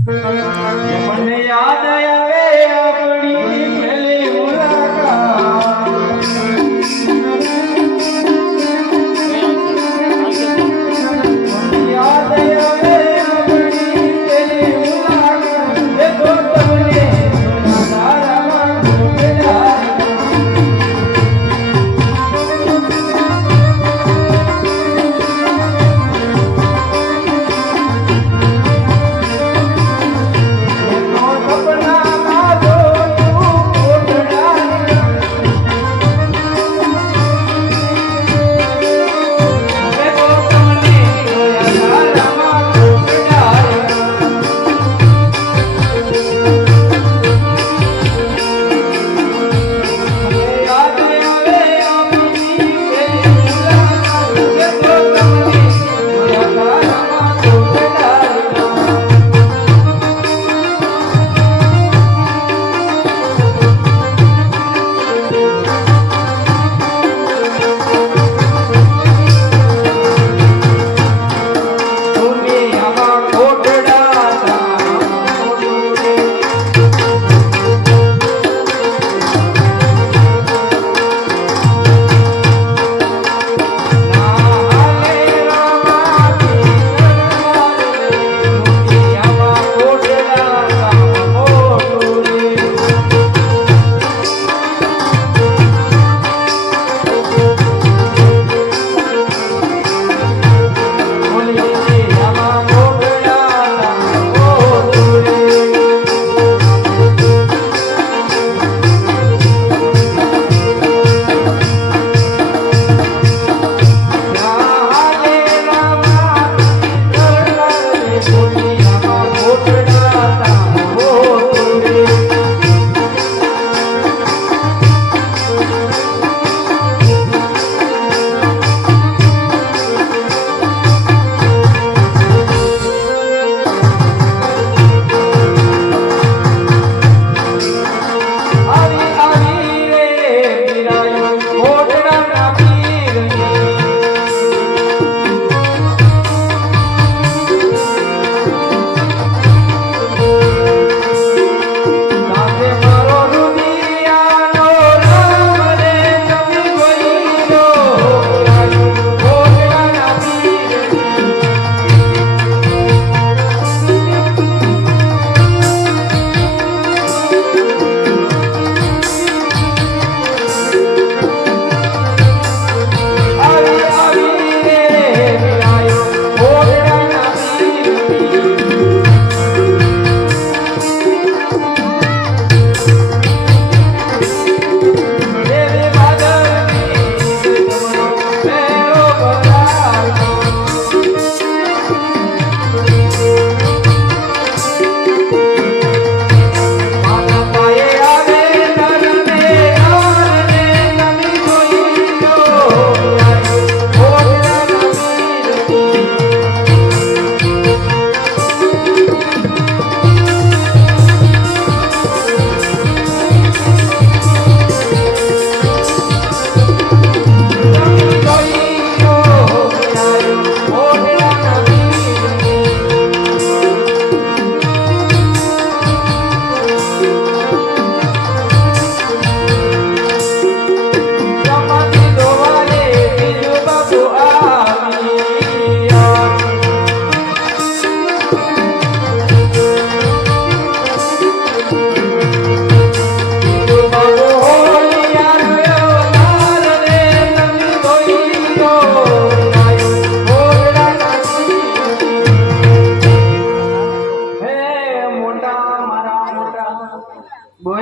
મને યાદ આવે આપણી પહેલી મુલાકાત યાદ આવે આપણી પહેલી મુલાકાત દેખો તમને તારામાં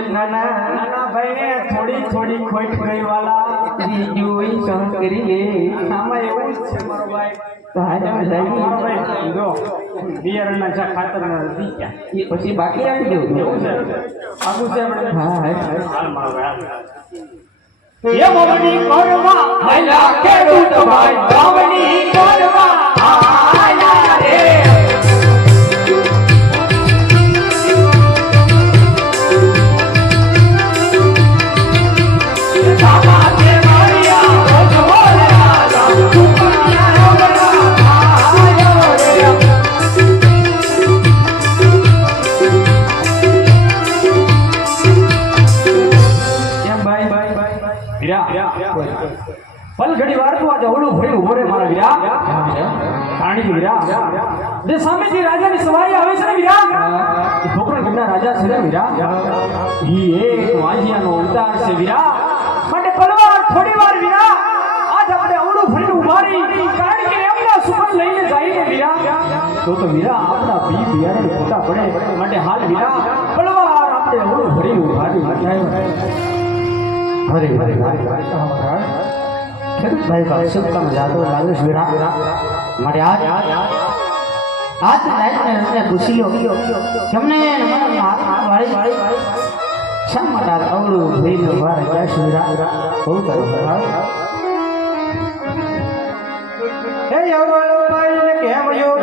નાના ભાઈને થોડી થોડી ખોટ ગઈ વાલા બીજું શંકરી આમાં એવું જ છે મારો ભાઈ તારે મારો ભાઈ જો બિયારણના જા ખાતરના દીક્યા એ પછી બાકી રાખી દઉં એવું છે આગું છે આપણે હા હાલ મારો ભાઈ એ મોરની કોરવા હાલા ખેડૂત ભાઈ ગામની કોરવા હાલા રે પલ ઘડી વાર તો આ જવડું ભર્યું ઉભો રે મારા વીરા રાણી વીરા જે સામેથી રાજાની સવારી આવે છે ને વીરા એ પોકરણગઢના રાજા છે ને વીરા ઈ એક વાંજિયાનો અવતાર છે વીરા માટે પલવાર થોડી વાર વીરા આજ આપણે અવળું ભરીને ઉભારી કારણ કે એમના સુમન લઈને જઈને વીરા તો વીરા આપણા બી બિયારણ ખોટા પડે માટે હાલ વીરા પલવાર આપણે અવળું ભરીને ઉભારી હરે હરે ખેડૂત ભાઈ બાપ કામ જાતો લાગે છે વીરા મારે આજ રાતને પૂછી લો કેમને મને હાથ વાળી શા માટે અવળું ભરીને ઉભા રહ્યા છે વીરા બહુ સારું હે અવળો ભાઈ કેમ યો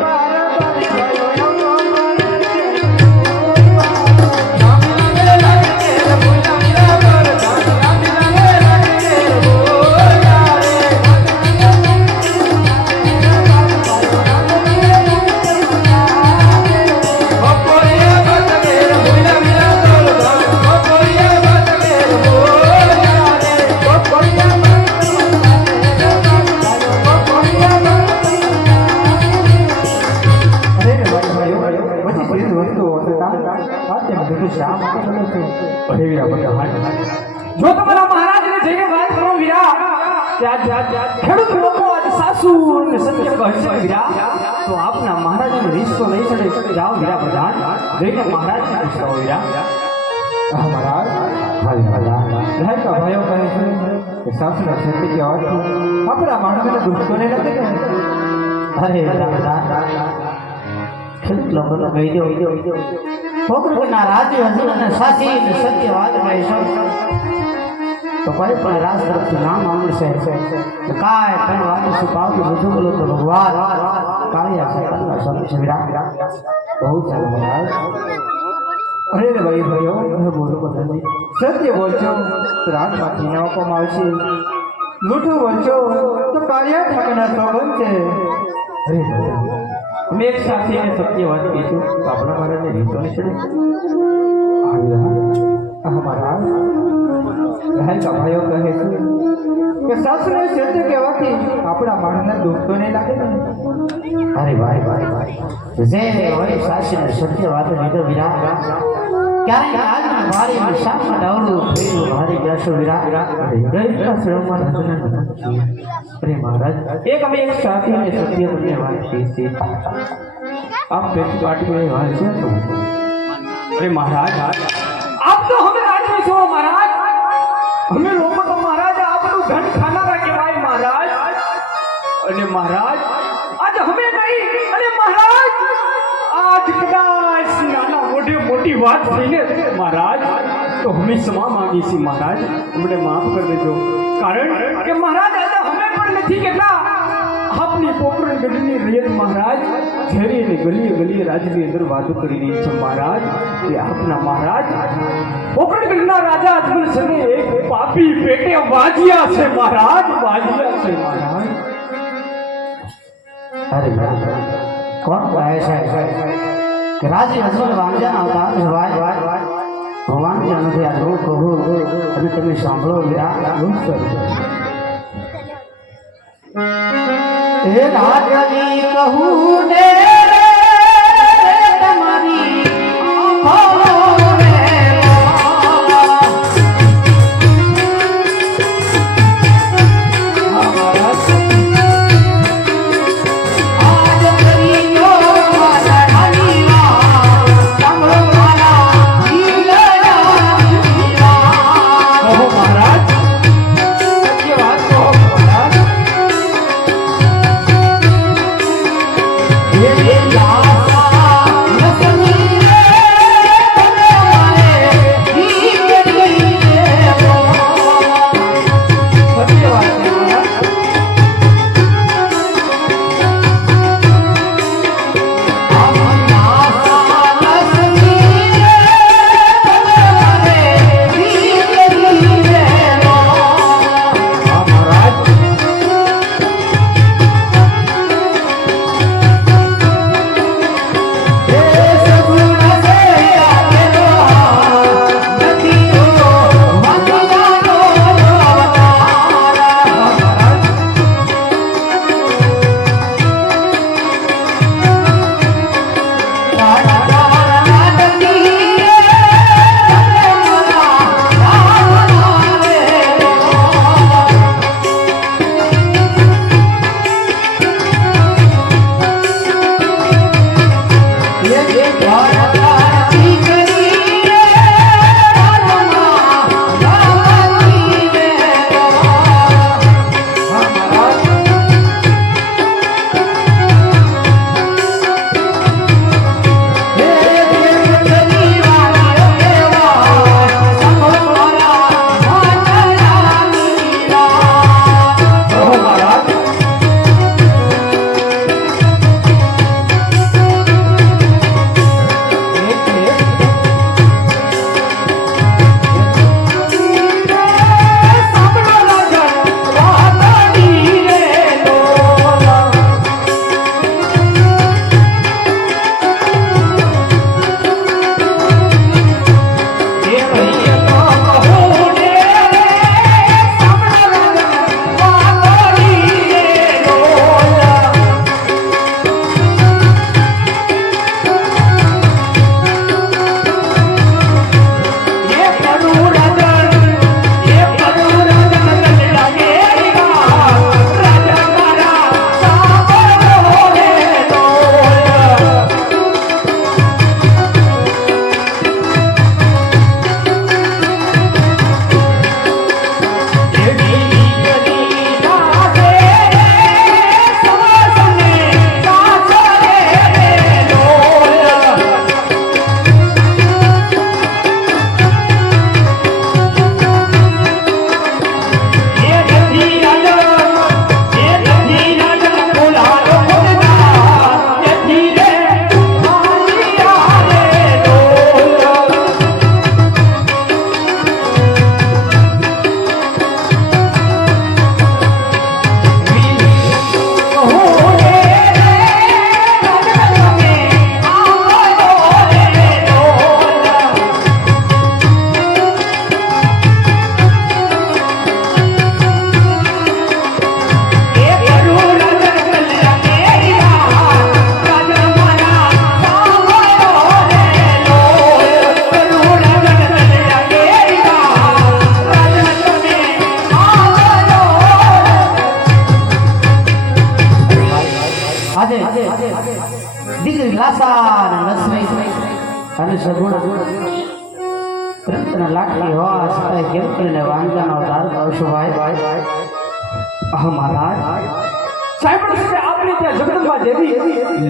જો તમારા મહારાજને જઈને વાત કરો વીરા ખેડૂત લોકો આજ સાસુ અને સત્ય કહે છે વીરા તો આપના મહારાજને રીસ્તો નહીં ચડે જાઓ વીરા પ્રધાન જઈને મહારાજને પૂછો વીરા મહારાજ ભાઈઓ કહે છે કે સાસુના સત્ય કહેવાથી આપણા માણસને દુઃખ તો નહીં લાગે કે અરે ખેડૂત લોકોને કહી દો પોકરણગઢના રાજ્ય હજુ અને સાચી અને સત્ય વાત કહે છે તો કોઈ પણ રાજ તરફથી નામ આવશે કાય પણ વાત છુપાવતું બધું બોલો તો ભગવાન કાળિયા છે કલ્લા સ્વામી છે વીરા બહુ સારું મહારાજ અરે રે ભાઈઓ બોલો બધાને સત્ય બોલજો તો રાજમાંથી ન આપવામાં આવશે લૂંઠું બોલજો તો કાળિયા ઠાકરના સોગંદ છે અરે અમે એક સાથે સત્ય વાત કહીશું તો આપણા મહારાજને રીતો નહીં ચડે મહારાજ ભાઈઓ કહે છે કે સાસુને સત્ય કહેવાથી આપણા માણસને દુઃખ તો નહીં લાગે ને અરે ભાઈ જે હોય સાસુને સત્ય વાત લીધો વીરા ક્યારે આજ મારી શામાં ડાવડું થયું મારી બેસો વીરા હૃદયના શ્રમમાં અરે મહારાજ એક અમે એક સાથીને સત્ય તમને વાત કરી આપ પેટ પાટી વાત છે તો અરે મહારાજ આપ તો હમે રાજવી છો મહારાજ અમે લોકો તો મહારાજ આપણું ધન ખાનારા કહેવાય મહારાજ અને મહારાજ આજ હમે નહીં અને મહારાજ આજ કદાચ નાના મોઢે મોટી વાત થઈને મહારાજ તો હમે ક્ષમા માંગી છે મહારાજ અમને માફ કરી દેજો કારણ કે મહારાજ આજે હમે પણ નથી કેટલા આપની પોકરણગઢની રેલ મહારાજ ઝેરી અને ગલીએ રાજની અંદર વાતો કરી રહી છે મહારાજ કે આપના મહારાજ પોકરણગઢના રાજા અજમલ સને એક પાપી પેટે વાજ્યા છે મહારાજ વાજ્યા છે મહારાજ અરે કોણ કહે છે કે રાજી અજમલ વાંજાના અવતાર છે ભગવાન કે નથી આ હું કહું અને તમે સાંભળો વીરા હે રાજાજી કહું ને તમારી Yeah. દીકરી લાસા લક્ષ્મી અને સગુણ કૃષ્ણ લાટલી હોવા છતાં કેમ કરીને વાંજાનો તાર કરશો ભાઈ મહારાજ સાહેબ આપણે ત્યાં જગદંબા દેવી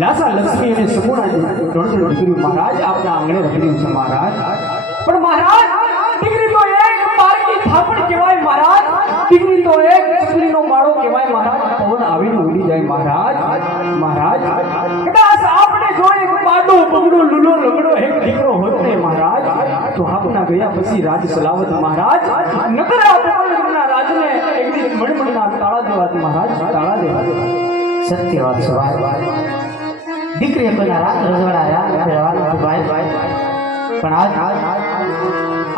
લાસા લક્ષ્મી અને સગુણાજી ત્રણ દીકરી મહારાજ આપણા આંગણે રખડ્યું છે મહારાજ. પણ મહારાજ દીકરી તો એક માર્ગની થાપણ કહેવાય મહારાજ, દીકરી તો એક દીકરીનો માળો કહેવાય મહારાજ, પવન આવીને ઉડી જાય મહારાજ. મહારાજ કદાચ આપણે જો એક પાડો પગડો લૂલો લગડો એક દીકરો હોત ને મહારાજ તો આપના ગયા પછી રાજ સલાવત મહારાજ, નકર આપણા રાજને એક દિન મણમણના તાળા દેવાત મહારાજ, તાળા દેવાત. સત્ય વાત છે ભાઈ. દીકરી કોઈના રાત રજવાડા ભાઈ પણ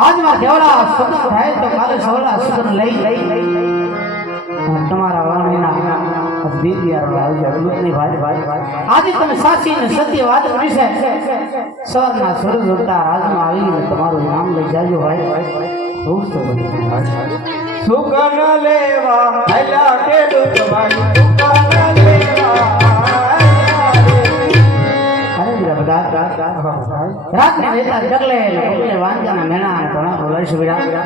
આજમાં કેવડા સ્વતંત્ર થાય તો કાલે સવડા સુગન લઈ તમારા વાણીના આજે તમે સાચી ને સત્ય વાત કરી છે. સવારના સ્વરૂપ ઉડતા રાજમાં આવીને તમારું નામ લઈ જાજો ભાઈ. ખૂબ સરસ. સુગન લેવા આયા ખેડૂત ભાઈ, સુગન લેવા રાતને વેતા જગલે વાંજાના મેણા અને ઘણા બોલાવી સુવિધા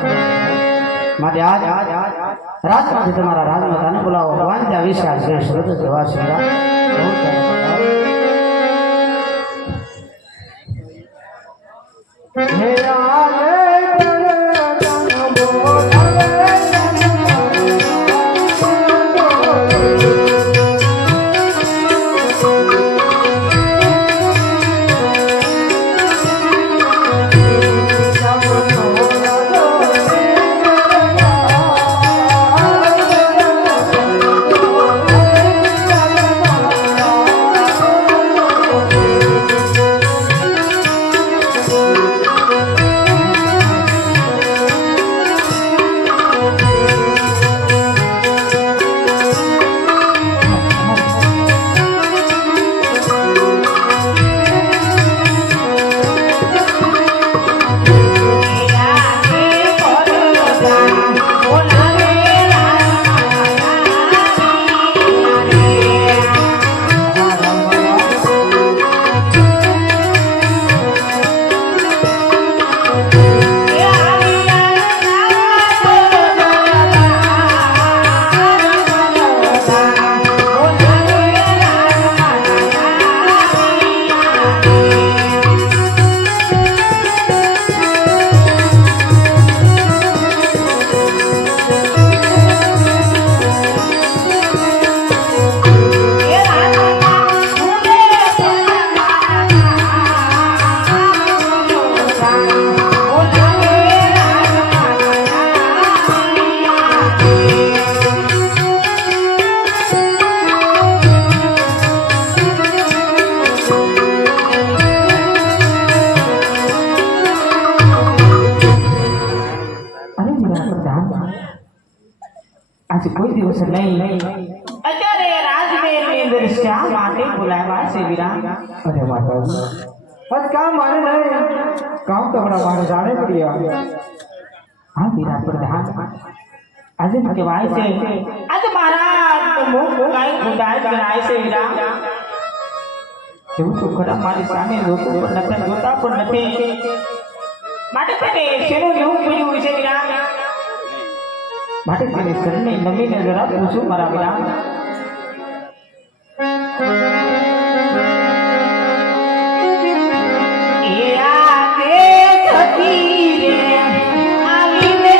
માટે આજ રાતમાંથી તમારા રાજમાતાને બોલાવો. વાંજા વિશાળ છે શ્રદ્ધ જવા સુવિધા. આજે કોઈ દિવસ નહીં અત્યારે રાજમહેલની અંદર શા માટે બોલાવ્યા છે વીરા? અરે માતાજી આજ કામ મારે નહીં, કામ તો હમણાં મારે જાણે પડ્યા. હા વીરા પ્રધાન, આજે તો કહેવાય છે આજે મારા મુખ મુકાઈ ખુદાય જણાય છે વીરા. એવું તો ખરા મારી સામે જોતું પણ નથી, જોતા પણ નથી. માટે તેને શેનું એવું પડ્યું છે વીરા? માટે તેને શરણે નમીને જરા પૂછું મારા વીરા. એ આગે થતી રે આવીને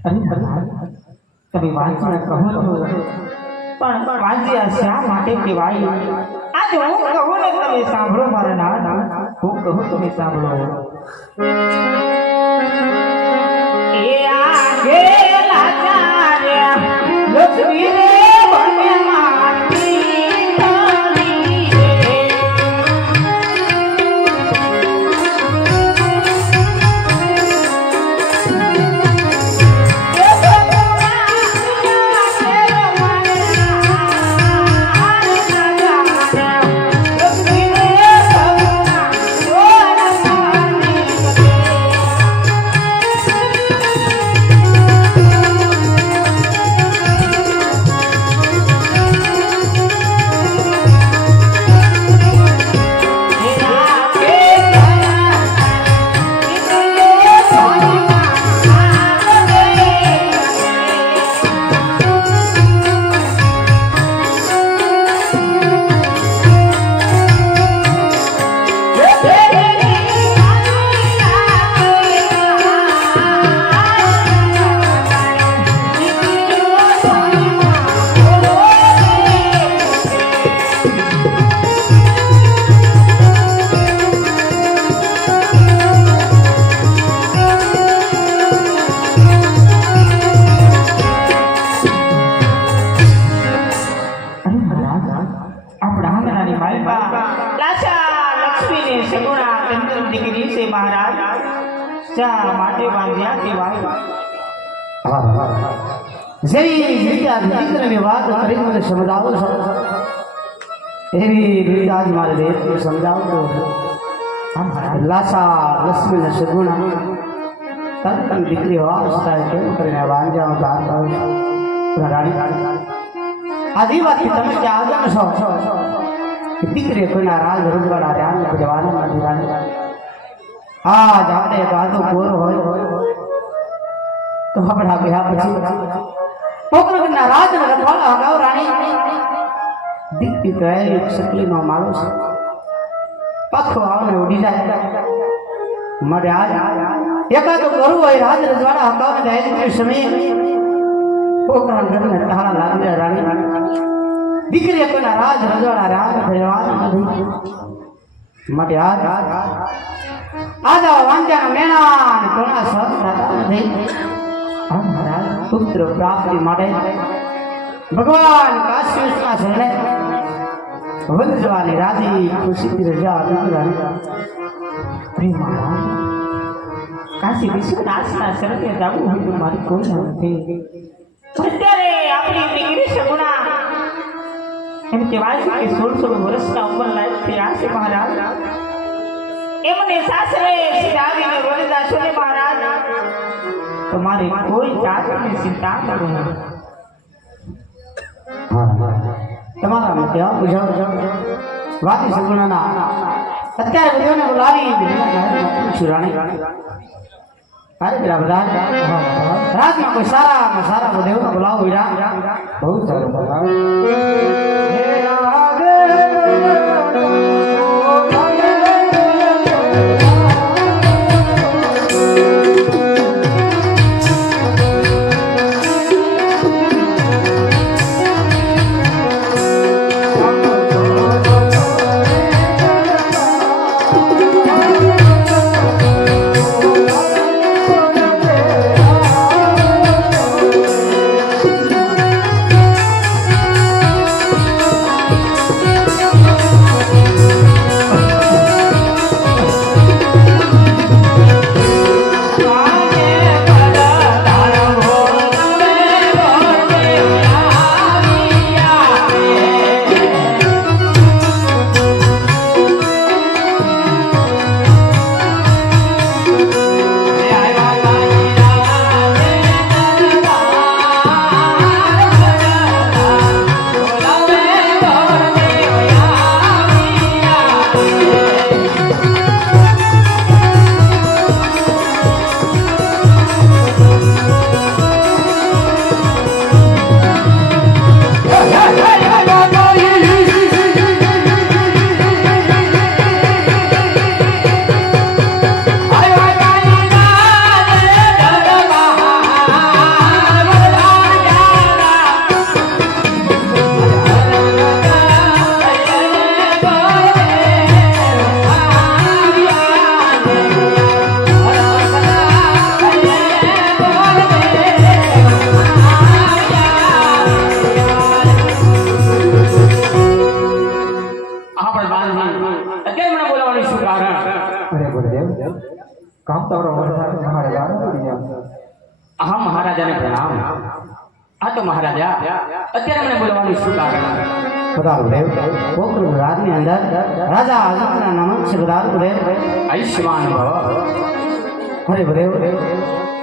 તમે વાંચીને કહો છો પણ વાંચ્યા શા માટે કહેવાય આજે હું કહું ને તમે સાંભળો મારા નાથ હું કહું તમે સાંભળો એ આગે લાચાર્યા લક્ષ્મી રે બને માટી જેવી રીતે આ દીકરાની વાત કરી મને સમજાવો છો એવી રીતે આજ મારે દેશને સમજાવતો લાસા લક્ષ્મીને સગુણા તન દીકરી વાવસ્થા કેમ કરીને વાંજાઓ રાણી આજી વાતથી તમે ત્યાં આગળ છો દીકરી કોઈના રાજ રજવાડા ધ્યાન જવાના નથી રાણી આજ આપણે વાતો પૂરો હોય તો આપણા બેહા પછી પોકરગના રાજ રખવાડા હગાવ રાણી દીકરી કહે શકલીનો માળો છે પખો આવને ઉડી જાય મારે આજ એકાદ કરું હોય રાજ રજવાડા હગાવને જાય તે સમયે પોકરા ઘરને તાળા લાગી રાણી દીકરી કોઈના રાજ રજવાડા રાજ ભરવાના નથી માટે આજ વાંચાના મેણા કોના સહ થતા નથી પુત્ર પ્રાપ્તિ માટે ભગવાન કાશ્મીરના શરણે વંદવાની રાજી ખુશીથી રજા કાશી વિશ્વનાથના શરણે જવું હોય તો મારી કોઈ નથી અત્યારે આપણી દીકરી સગુણા એમ કહેવાય છે કે 16 વર્ષના ઉંમર લાયક થયા છે મહારાજ એમને સાસરે સીધાવીને વરદા છો ને મહારાજ તમારે કોઈ જાતની ચિંતા ન કરો તમારા માટે બુઝાવ વાતી સગુણાના અત્યારે બધાને બોલાવી રાણી અરે બધા રાતમાં કોઈ સારા દેવને બોલાવો બહુ સારું કામ તારો વરસાદ મારે ગાળો પડી ગયા હા મહારાજાને પ્રણામ આ તો મહારાજા અત્યારે મને બોલવાનું શું કારણ બતાવો દેવ કોકર રાજની અંદર રાજા અજંતના નામ છે બતાવો દેવ આયુષ્યમાન ભવ અરે દેવ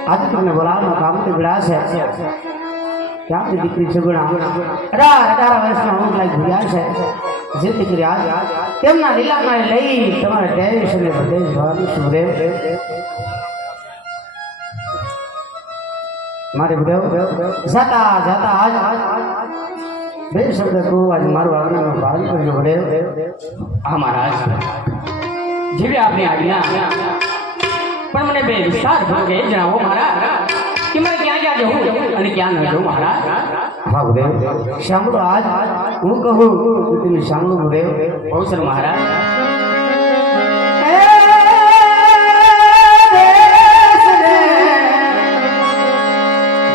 આજ તમને બોલાવવાનો કામ તો વિડા છે ક્યાંથી દીકરી છે ગુણા 18 વર્ષના અમુક લાઈ ઘુર્યા છે જે દીકરી આજ તેમના લીલામાં લઈ તમારા ટેરેશને બધે જવાનું છે દેવ મારે દેવ જાતા જાતા આજ બે શબ્દ કહું આજ મારું આજ્ઞાનું પાલન કરજો દેવ હા મહારાજ જેવી આપની આજ્ઞા પણ મને બે વિસ્તાર ભાગે જણાવો મહારાજ કે મારે ક્યાં ક્યાં જવું અને ક્યાં ન જવું મહારાજ હા દેવ સાંભળો આજ હું કહું તો તમે સાંભળો દેવ બહુ સર મહારાજ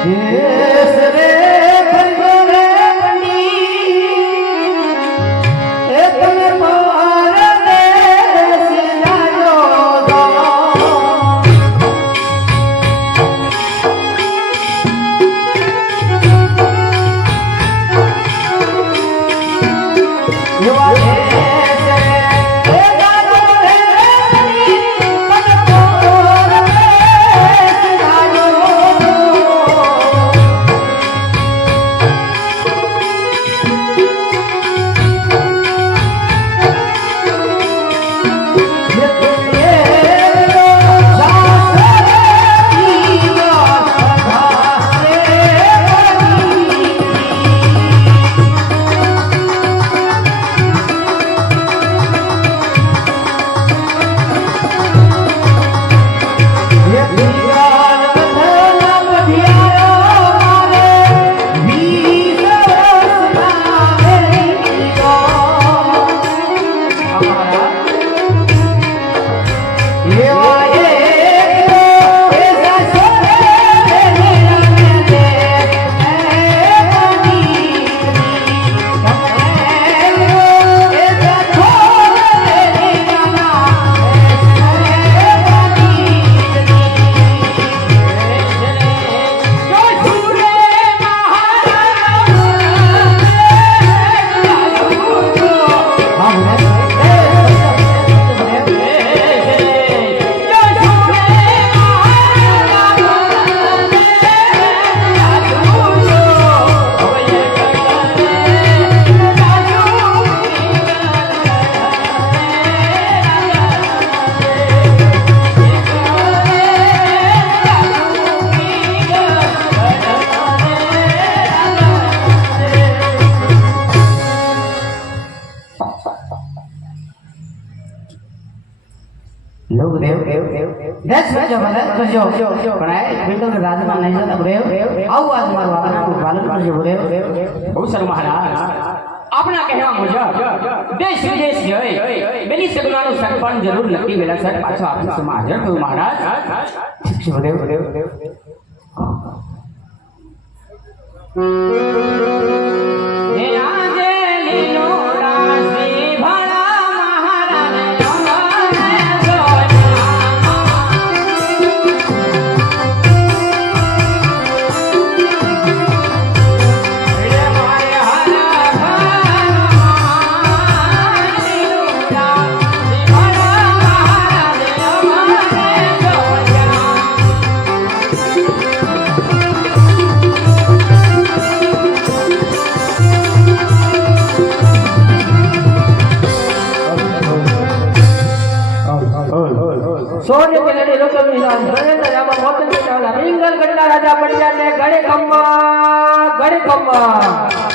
દેશ રે ભજો રે બની એ તમે મારા દેશ જાજો દો યુવા દેશ રે એ જાજો રે બની તમે મારા દેશ જાજો દો લોક દેવ દેશ કરજો ભલે કરજો પણ આ બિલકુલ રાજમાં નહીં જતા દેવ આવું આજ મારું આજ્ઞાનું પાલન કરજો દેવ બહુ સર મહારાજ આપણા કહેવા મુજબ દેશ વિદેશ જઈ બેની સગનાનું સરપંચ જરૂર નક્કી વેલા સર પાછો ઓફિસમાં હાજર થયું મહારાજ ઠીક છે દેવ હે આજે લીલો રાશી ભણા મહારાજ અમને સૌર્ય કે લડી લોકો મિલાન ધરેન્દ્ર રામા મોતન બેટાવાલા મિંગલ ગઢડા રાજા પંડ્યા ને ગળે કમ્મા રાજા પંડ્યા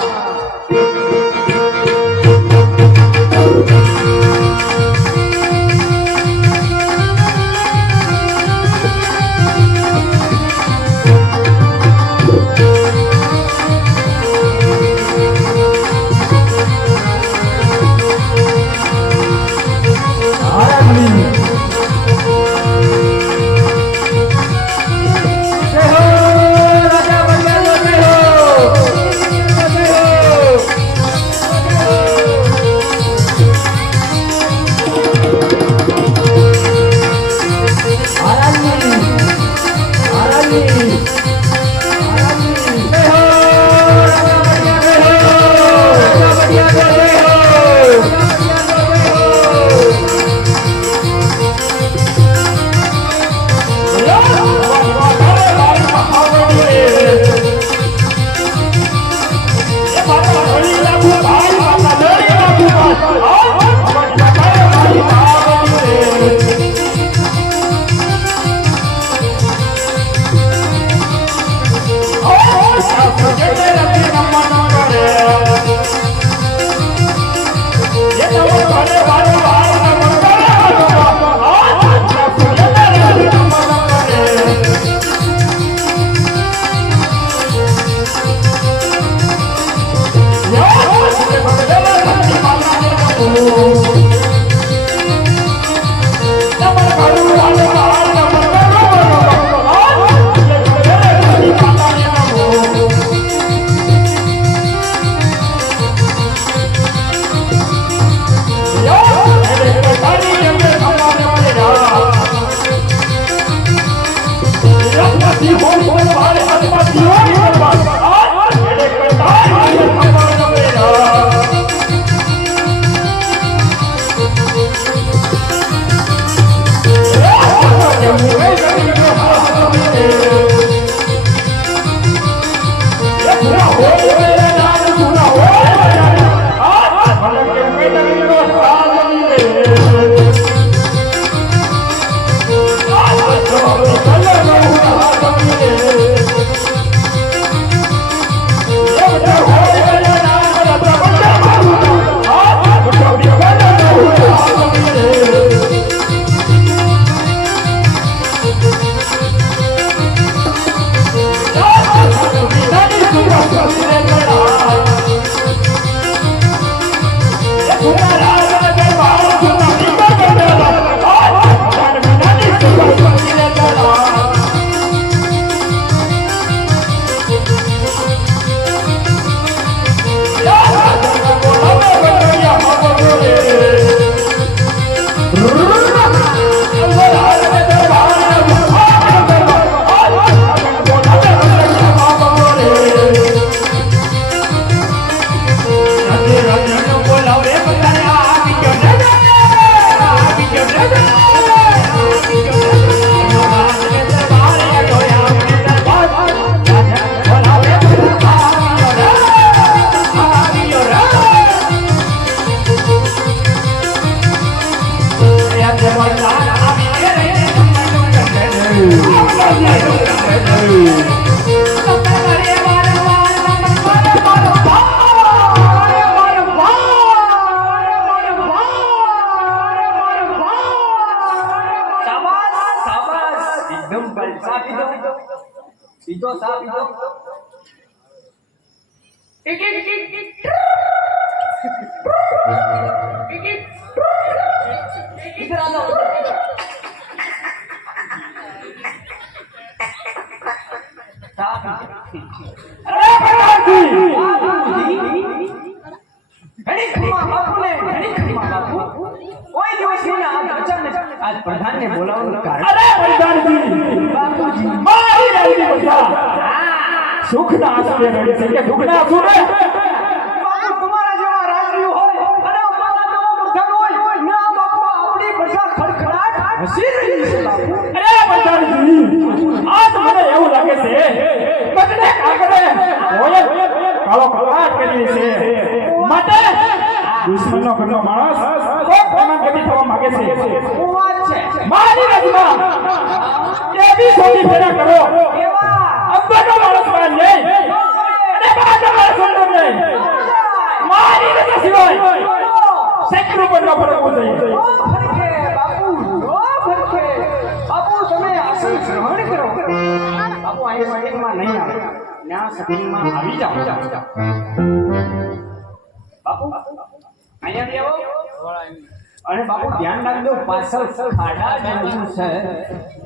પીધો સા પીધો इधर आ जाओ अरे आज प्रधान ने बोला अरे सुख ना दुख ना तुम्हारा जेवा राजू हो अरे प्रधान हो ना बापू अपनी प्रजा खड़खड़ाट हसी रही है अरे प्रधान जी आज મને એવું લાગે છે બગડે કાગડે ઓય કાળો કલાટ કરી છે માટે દુશ્મનનો ઘરનો માણસ કોઈ પ્રમાણ કદી થવા માંગે છે શું વાત છે મારી રજમાં કેવી સોની ફેરા કરો કેવા અંબાનો માણસ બન નહીં અને બાનો માણસ બન નહીં મારી રજા સિવાય સેકરો પર ન પડવું જોઈએ ફરકે બાપુ ફરકે બાપુ તમે આસન ગ્રહણ કરો બાપુ આ સત્સંગમાં નહીં આવે ન્યા સત્સંગમાં આવી જાઓ બાપુ અહીંયા આવો અને બાપુ ધ્યાન રાખજો પાછળ ખાડા જેવું છે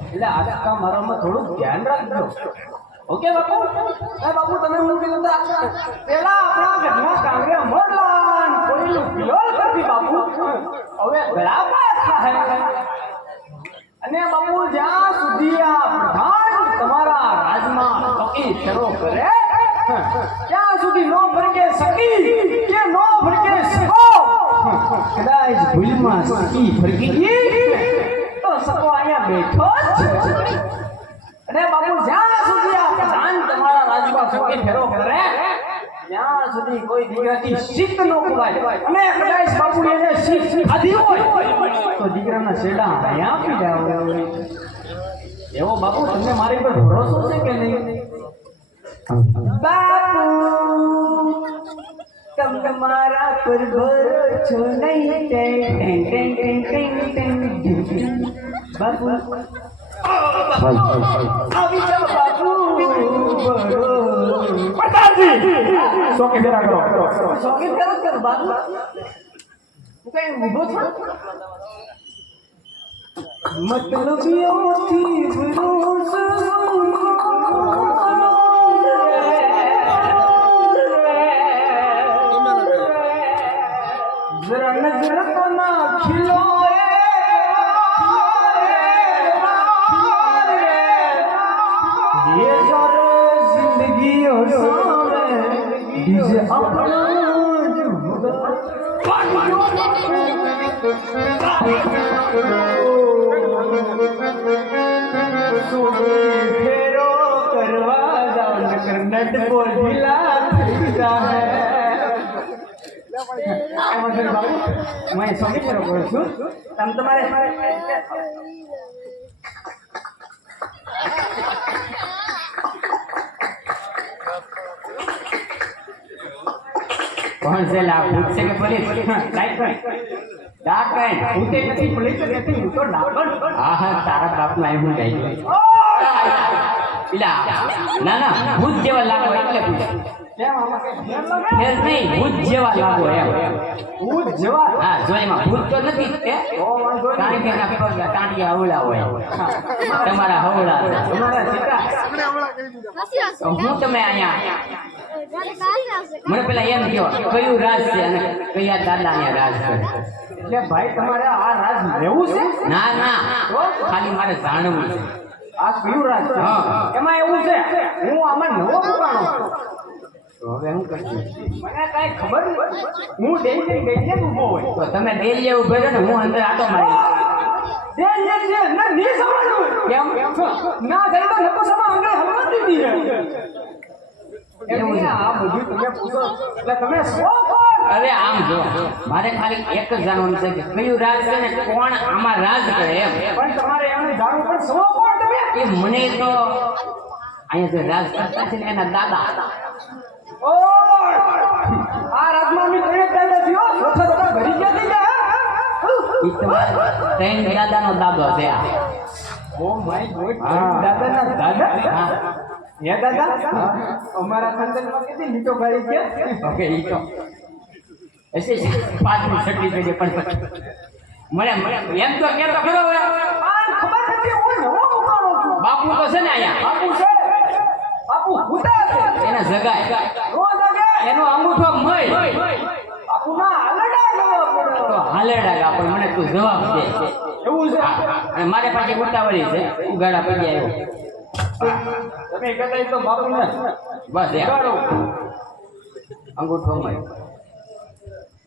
એટલે આજકા મારામાં થોડું ધ્યાન રાખજો ઓકે બાપુ એ બાપુ તમે હું કીધું પેલા આપણા ઘરના કાંગરે મોરલાન કોઈનું પિલોલ કરતી બાપુ હવે ગળાપા થાય અને બાપુ જ્યાં સુધી આ પ્રધાન તમારા કરે ત્યાં સુધી નો ભરકે સકી કે નો ભરકે સકો કદાચ ભૂલમાં સકી ભરકી ગઈ તો સકો અહીંયા બેઠો જ છે. અને બાપુ જ્યાં સુધી આ પ્રધાન તમારા રાજમાં સકી ફેરો કરે ત્યાં સુધી કોઈ દીકરાથી શીત ન ખવાય અને કદાચ બાપુ એને શીત ખાધી હોય તો દીકરાના શેડા અહીંયા આપી જાવ. એવો બાપુ તમને મારી પર ભરોસો છે કે નહીં? બાપુ તમારા પર ભરોસો નહીં. બાપુ આવી જાઓ બાપુ. શોકે ફેરા કરો શોખી કરો બાપુ. હું કઈ ઊભો છું મતલબીઓથી ભરોસો જરા નજર તો ના ખિલોએ ये सारे जिंदगी और सारे डीजे अपना फेरो करवा जाओ नट को ढीला खरीदा है. मैं सभी फेरो करूँ છું. તમે તમારે कौन से लाभ पूछे के पुलिस लाइट पर डाक है उते નથી पुलिस નથી હું તો ડાકણ. હા હા તારા બાપ માં હું ગઈ ઇલા ના ના ભૂત જેવા લાગો એટલે પૂછે કેમ આમાં ફેર નહીં ભૂત જેવા લાગો એમ. ભૂત જેવા? હા જો એમાં ભૂત તો નથી તે કારણ કે એના પગ ટાંટિયા હવળા હોય તમારા હવળા તમારા ચિતા હું તમે અહીંયા મને પેલા એમ કહો કયું રાજ છે અને કયા દાદા ને રાજ કરે? એટલે ભાઈ તમારે આ રાજ લેવું છે? ના ના ખાલી મારે જાણવું છે આ કયું રાજ છે. એમાં એવું છે હું આમાં નવો પુરાણો છું. હવે હું કરશું મને કઈ ખબર નહીં. હું ડેલી ઉભો હોય તો તમે ડેલી ઉભો રહો ને હું અંદર આટો મારી ડેલી અંદર નહીં સમજવું કેમ ના થઈ તો લોકો સમા અંદર હલવા દીધી આ બધું તમે પૂછો એટલે તમે અરે આમ જો મારે ખાલી એક જ જાણવાનું છે કે કયું રાજ છે ને કોણ આમાં રાજ કરે એમ. પણ તમારે એમને જાણવું પણ સો કોણ તમે એ મને તો અહીંયા જે રાજ કરતા છે ને એના દાદા હતા. ઓ આ રાજમાં અમે કઈ દાદા થયો છોટા છોટા ઘરી ગયા હતી કે તમારા ત્રણ દાદાનો દાદો છે આ. ઓ માય ગોડ દાદાના દાદા? હા ये दादा हमारा खानदान में कितनी नीचो गाड़ी के ओके ये तो ऐसे 5 छठी पे पण મને એમ તો કે તો ખરો ખબર નથી હું નવો ઉકાળો છું. બાપુ તો છે ને આયા બાપુ છે બાપુ હુતા છે એના જગાય રો જગાય એનો અંગૂઠો મય બાપુ ના હાલેડા તો હાલેડા પણ મને તું જવાબ દે એવું છે. અને મારે પાછી ઉતાવળી છે ઉગાડા પડી આવ્યો તમે કદાચ તો બાપુ ને બસ એગાડો અંગૂઠો મય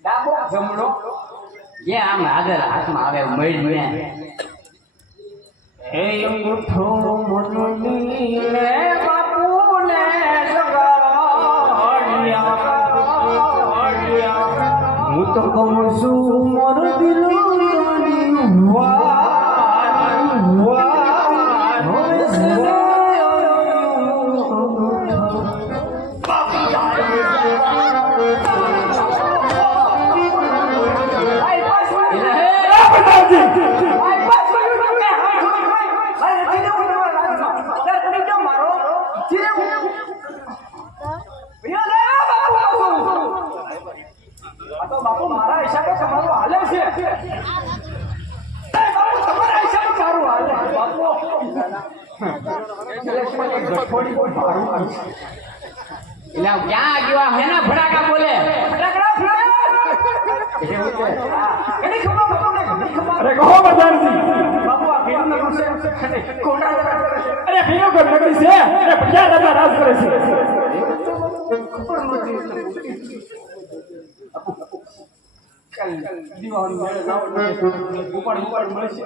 ડાબો જમણો જે આમ આગળ હાથમાં આવે મળી ને હે અંગૂઠો મનની ને બાપુ ને જગાડ્યા હું તો કહું છું મોર દિલ બાપુ મારા હિસાબે તમારું હાલે છે બાપુ તમારા હિસાબે મારું હાલે બાપુ એટલે ક્યાં ગયો હેના ફડાકા બોલે અરે કહો બધાથી બાપુ આ ભીડ નગર છે કોડા અરે ભીનો નગરી છે અરે ક્યાં રાજા રાજ કરે છે? દીવાનો મેળો લાવો ઉપાડ મળશે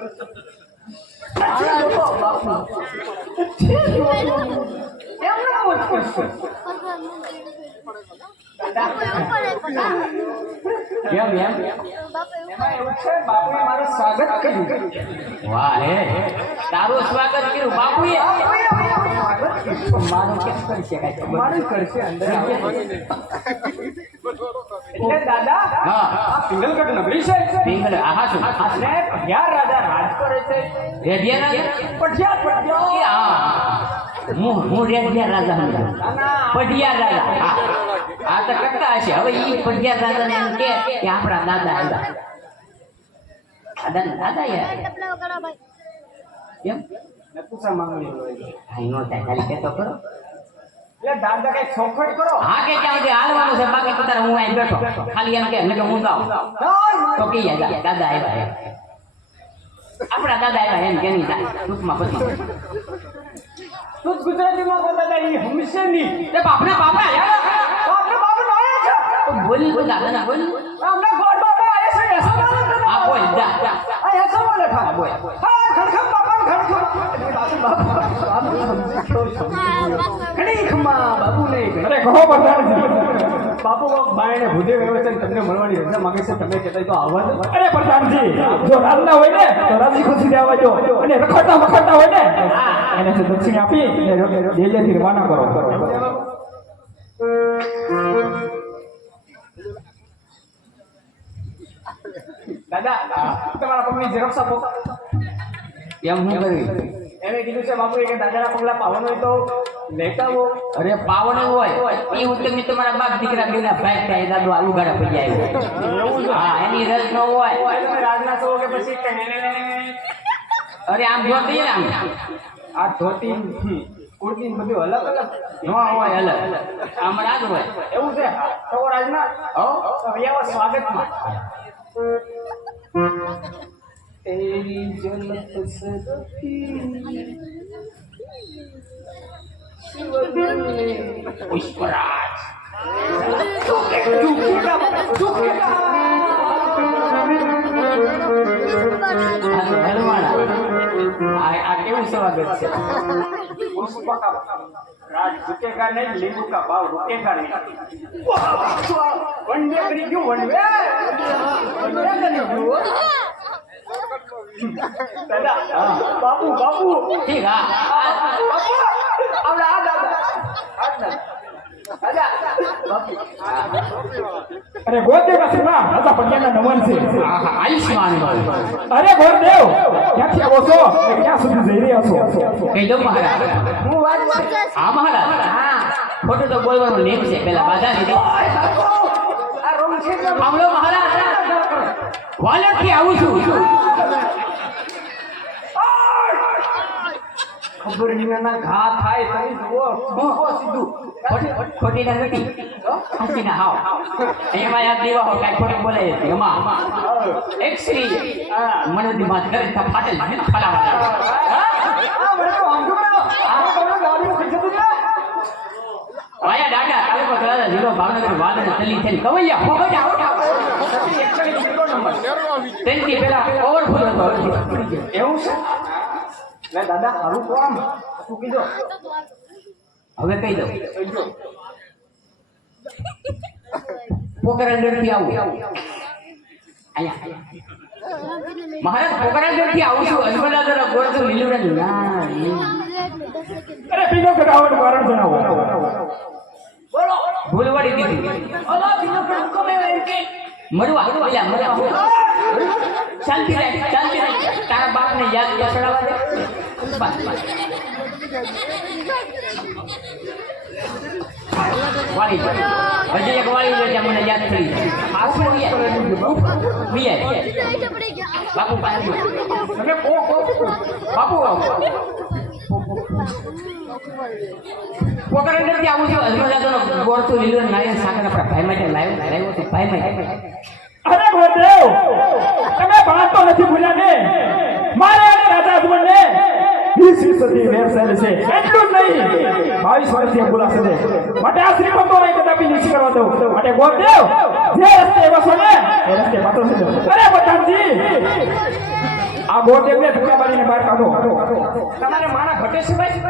એમ એમાં એવું છે બાપુએ મારું સ્વાગત કર્યું. વાહ હે તારું સ્વાગત કર્યું બાપુએ. મારું કેમ કરી શકાય? મારું કરશે અંદર એટલે દાદા હા આ પિંગલગઢ નગરી છે. પિંગલ આહા શું અને 11 રાજા રાજ કરે છે. રેડિયા રાજા પઢિયા એ હા હું રેડિયા રાજા સમજો પઢિયા રાજા હા આ તો કરતા હશે હવે ઈ પઢિયા રાજાને એમ કે આપણા દાદા આવ્યા દાદા યાર કેમ નકુસા માંગણી હોય હા નો થાય ખાલી કહેતો કરો એટલે દાદા કઈ ચોખવટ કરો. હા કે ત્યાં સુધી હાલવાનું છે બાકી તો તારે હું અહીં બેઠો ખાલી એમ કે હું જાઉં તો કહી જાય દાદા આવ્યા આપણા દાદા આવ્યા એમ કેની જાય ટૂંકમાં પછી તું જ ગુજરાતીમાં કહો દાદા એ હમશે નહીં. તે બાપના બાપા યાર આપણે બાપુ આવ્યા છે. બોલી બોલ દાદા ના બોલ આપણે ગોડ બાપા આવ્યા છે. એસો બોલો દાદા. હા બોલ જા આ એસો બોલો હા ખા. બોલ હા ખડખમ બાપા ખડખમ. બાપુ ઘણી ખમા બાપુ નહીં. અરે કહો પ્રધાનજી. બાપુ બાયણે ભૂદે વ્યવસ્થા તમને મળવાની રજા માંગે છે. તમે કહેતા તો આવવા દો. અરે પ્રધાનજી જો રાજા હોય ને તો રાજી ખુશી આવવા જો અને રખડતા હોય ને એને છે દક્ષિણ આપી જલ્દીથી રવાના કરો. દાદા તમારા પગની ઝેરોક્ષ આપો. એમ હું કરી એને કીધું છે બાપુએ કે દાદાના પગલા પાવન હોય તો લેતા આવો. અરે પાવન હોય એ ઉત્તમી તમારા બાપ દીકરા બેના ભાઈ થાય દાદો આલુ ગાડા પડી આવ્યો હા એની રસ ન હોય તમે રાજના છો કે પછી અરે આમ જોતી ને આમ આ ધોતી કુર્તી બધું અલગ અલગ ન હોય અલગ આમ રાજ હોય એવું છે. તો રાજના હો આવ્યા સ્વાગતમાં તેરી જલત સદકી પુષ્પરાજ આ કેવું સ્વાગત છે पुष्पा का राज झुकेगा नहीं, लींबू का भाव रुकेगा नहीं. वन डे करी क्यों वन वे करी क्यों दादा बाबू बाबू ઠીક હા बाबू अब आ दादा दादा बाबू અરે ગોરદેવ ના રાજા પડિયાના નમન છે. આયુષ્માન અરે ગોરદેવ ક્યાંથી આવો છો ક્યાં સુધી જઈ રહ્યા છો? કહી દો મહારાજ હું વાત હા મહારાજ હા ખોટું તો બોલવાનું નિયમ છે પેલા બાધા દીધી આ રોમ છે સાંભળો મહારાજ વાલરથી આવું છું ખબર નહીં ના ઘા થાય તમે જુઓ સીધું ખોટી ના નથી હાસી ના હાવ એમાં યાદ દેવા હો કાંઈ ખોટું બોલે એમાં એક શ્રી મને દિમાગ કરે તો ફાટેલ ફલાવા આ મને તો વાંધો નતો આ તમને ગાડી થઈ જતું ને વાયા દાદા તાલુકો તળાજા જિલ્લો ભાવનગર વાદળ તલી થઈને કવૈયા હો બજા ઉઠાવ તેનથી પેલા ઓવરફુલ હતો એવું છે લે દાદા હારું તો આમ તું કીધો હવે કહી દો પોકરણગઢથી આવું અહીંયા મહારાજ પોકરણગઢથી આવું છું અજમલાદર ગોળતો લીલુડા ના અરે પીનો કરાવવાનું કારણ જણાવો. બોલો ભૂલવાડી દીધી અલા બીજો પણ કમે એમ કે મળવા શાંતિ રાખ તારા બાપને યાદ બેસાડવા દે બસ વાળી હજી એક વાળી લે ત્યાં મને યાદ થઈ આસુ બાપુ પાસે તમે બાપુ પોકરણગઢથી આવું છું અજમલાદનો ગોળતું લીલું નારિયેળ સાકર આપણા ભાઈ માટે લાવ્યો તો ભાઈ માટે અરે ગોરદેવ તમે વાત તો નથી ભૂલ્યા ને મારે અને રાજા અજમલને 20 સદી વેરસેલ છે એટલું જ નહીં 22 વર્ષીય બોલાશે છે માટે આ શ્રીમંતો અહીં કદાપી નીચી કરવા દો માટે ગોરદેવ જે રસ્તે વસો ને એ રસ્તે પાછો છે અરે બતાવજી આ ગોરદેવને ધક્કા મારીને બહાર કાઢો તમારે માણા ઘટે છે ભાઈ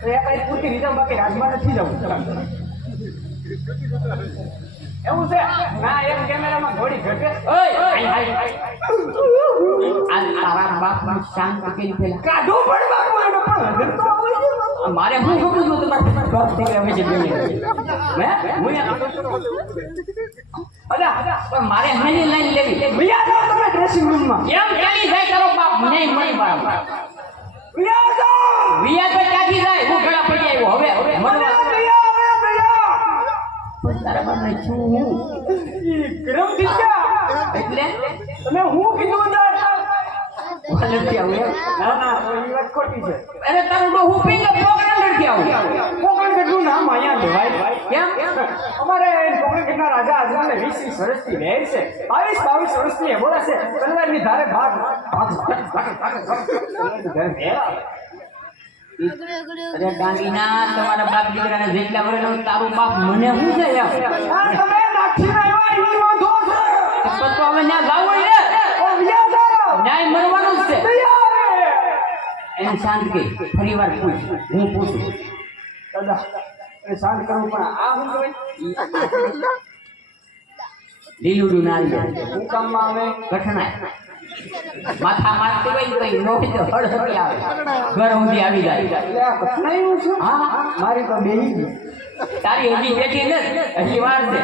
તો એ ભાઈ પૂરતી રીઝમ બાકી રાજમાં નથી જવું એવું છે ના એક કેમેરામાં ઘોડી ઘટે ઓય આ તારા બાપનું શાંત કરી પેલા કાઢો પણ બાપુ એનો પણ હજર તો આવડી ગયો મારે હું ખબર જો તમારે બાપ થઈ અમે છે બેને મે હું અલા પણ મારે હાની લાઈન લેવી ભૈયા જાઓ તમે ડ્રેસિંગ રૂમમાં એમ ચાલી જાય તારો બાપ નહીં મળી બાપ ભૈયા જાઓ વિયા તો ક્યાંથી જાય હું ઘણા પડી આવ્યો હવે મરવા તારા બાપને શું ગરમ થઈ ગયા એટલે તમે હું કીધું યાર નથી આવું એમ ના ના એ વાત ખોટી છે અરે તારું તો હું પીને પોકરણ નથી આવું પોકરણ કેટલું નામ અહીંયા લેવાય કેમ અમારે પોકરણ કેટલા રાજા આજના 20 વર્ષથી રહે છે 22 વર્ષથી બોલા છે તલવારની ધારે ભાગ અરે ગાંધીના તમારા બાપ દીકરાને જેટલા વરેલો તારું બાપ મને શું છે એમ તમે નાખી આવ્યા ઈ વાંધો છે તો હવે ત્યાં જાવું ને ઓ વિયા જાઓ ન્યાય મરવાનું જ છે તૈયાર એને શાંત કે ફરી વાર પૂછ હું પૂછું દાદા એ શાંત કરવું પણ આ શું કહેવાય લીલુડું ના લે હું કામમાં આવે ઘટના માથા મારતી હોય ને તો નોખી તો હળહળી આવે ઘર ઊંધી આવી જાય એટલે આ ઘટના એવું છે હા મારી તો બેહી ગઈ તારી હજી બેઠી ને હજી વાર છે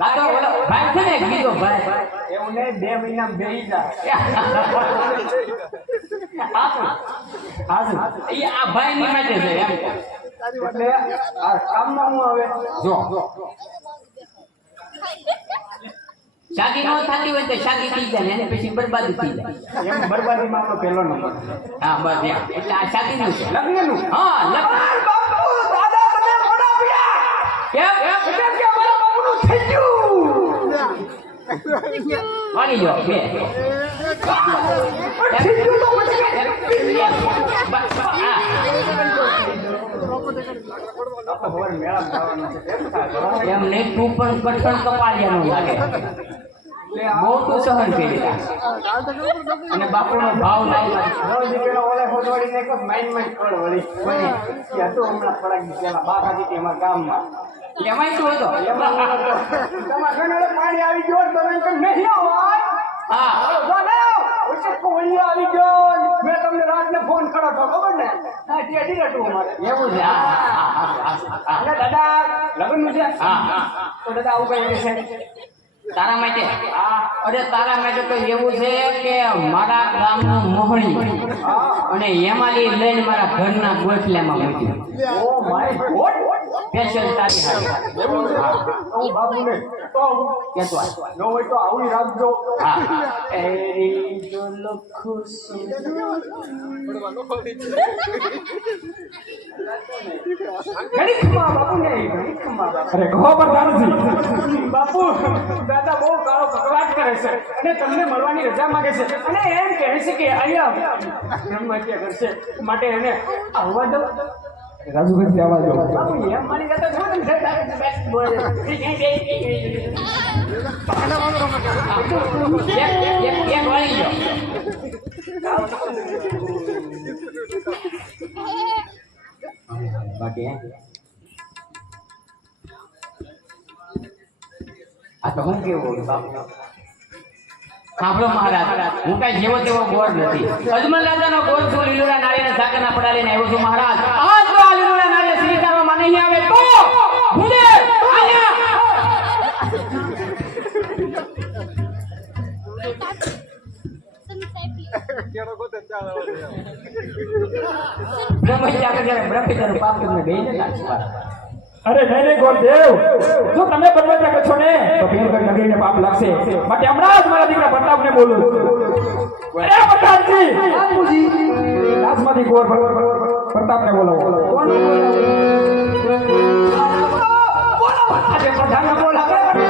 લાતો ઓલો ભાઈ છે ને કીધો ભાઈ એવું નહીં 2 મહિના બેહી જાય હાજુ એ આ ભાઈ ની માટે છે એમ એટલે આ કામમાં હું આવે જો શાદી ન થતી હોય તો શાદી થઈ જાય ને એને પછી બરબાદી થઈ જાય એમ બરબાદીમાં આપણો પહેલો નંબર હા બસ એમ એટલે આ શાદી નું છે લગ્નનું હા લગ્ન બાપુ દાદા તમે મોડા પિયા કેમ એટલે કે મારા બાપુનું થઈ ગયું માની જો બે થઈ ગયું તો પછી એમ નહીં તું પણ કઠણ કપાળિયાનું લાગે બહુ તું સહન કરી અને બાપુનો ભાવ એમાં શું હતો પાણી આવી ગયો તમે નહીં હા આવી ગયો મેં તમને રાતને ફોન કર્યો હતો ખબર ને હા ટેડી હતું અમારે એવું છે અને દાદા લગ્નનું છે હા હા તો દાદા આવું કઈ છે તારા માટે અરે તારા માટે તો એવું છે કે મારા ગામનું મોહણી અને હેમાલી લઈને મારા ઘરના ગોઠલામાં મૂક્યું ઓ માય ગોડ સ્પેશિયલ તારી હારે ઓ બાબુને તો કેતો નો હોય તો આવું રાખજો હા એરી જો ખુશી ઘણી ખમા બાપુને ઘણી ખમા બાપુ અરે કહો પ્રધાનજી બાપુ દાદા બહુ કાળો કકડાટ કરે છે અને તમને મળવાની રજા માંગે છે અને એમ કહે છે કે અહીંયા બ્રહ્મહત્યા કરશે માટે એને આવવા દો રાજુભાઈ આવવા દો બાપુ એમ માની જતા છો ને બેસ્ટ બોલે એક વાળી ગયો બાકી આ તો હું કેવું બાપુ સાંભળો મહારાજ હું કઈ જેવો તેવો ગોર નથી અજમલ રાજાનો ગોર છું લીલુડા નાળિયેર સાકરના પડા લઈને આવ્યો છું મહારાજ આ જો આ લીલુડા નાળિયેર સ્વીકારવામાં નહીં આવે તો ભૂલે આયા બ્રહ્મચાર્ય પાપ તમને બેને નાખી અરે નહીં ગોરદેવ જો તમે બનવા છો ને તો ભીમગઢ નગરીને પાપ લાગશે માટે હમણાં જ મારા દીકરા પ્રતાપને બોલું અરે પ્રતાપજી બાપુજી રાજમાંથી ગોર પ્રતાપને બોલાવો કોણ બોલાવો આજે પ્રધાન બોલાવે આપણે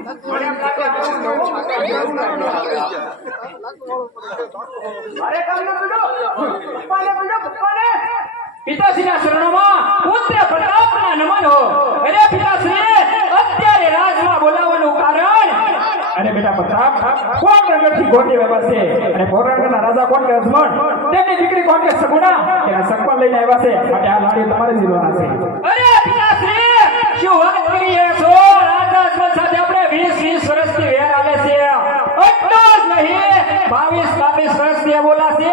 મને એમ લાગે આવું નવો મકાન જેવું લાગે. અરે કામ ન કરજો. પપ્પાને પિતાશ્રીના શરણોમાં પુત્ર પ્રતાપના નમન હો. અરે પિતાશ્રી, અત્યારે રાજમાં બોલાવવાનું કારણ? અરે બેટા પ્રતાપ, કોણ રંગથી ગોટી વ્યવહાર છે અને પૌરાણિકના રાજા કોણ કે અજમણ, તેમની દીકરી કોણ કે સગુણા, તેના સગપણ લઈને આવ્યા છે. માટે આ લાડી તમારે જીવવાના છે. અરે પિતાશ્રી, શું વાત કરી રહ્યા છો? રાજા અજમલ સાથે આપણે 20 વર્ષથી વેર આવે છે. એટલું જ નહીં, 22 વર્ષથી એ બોલાશે.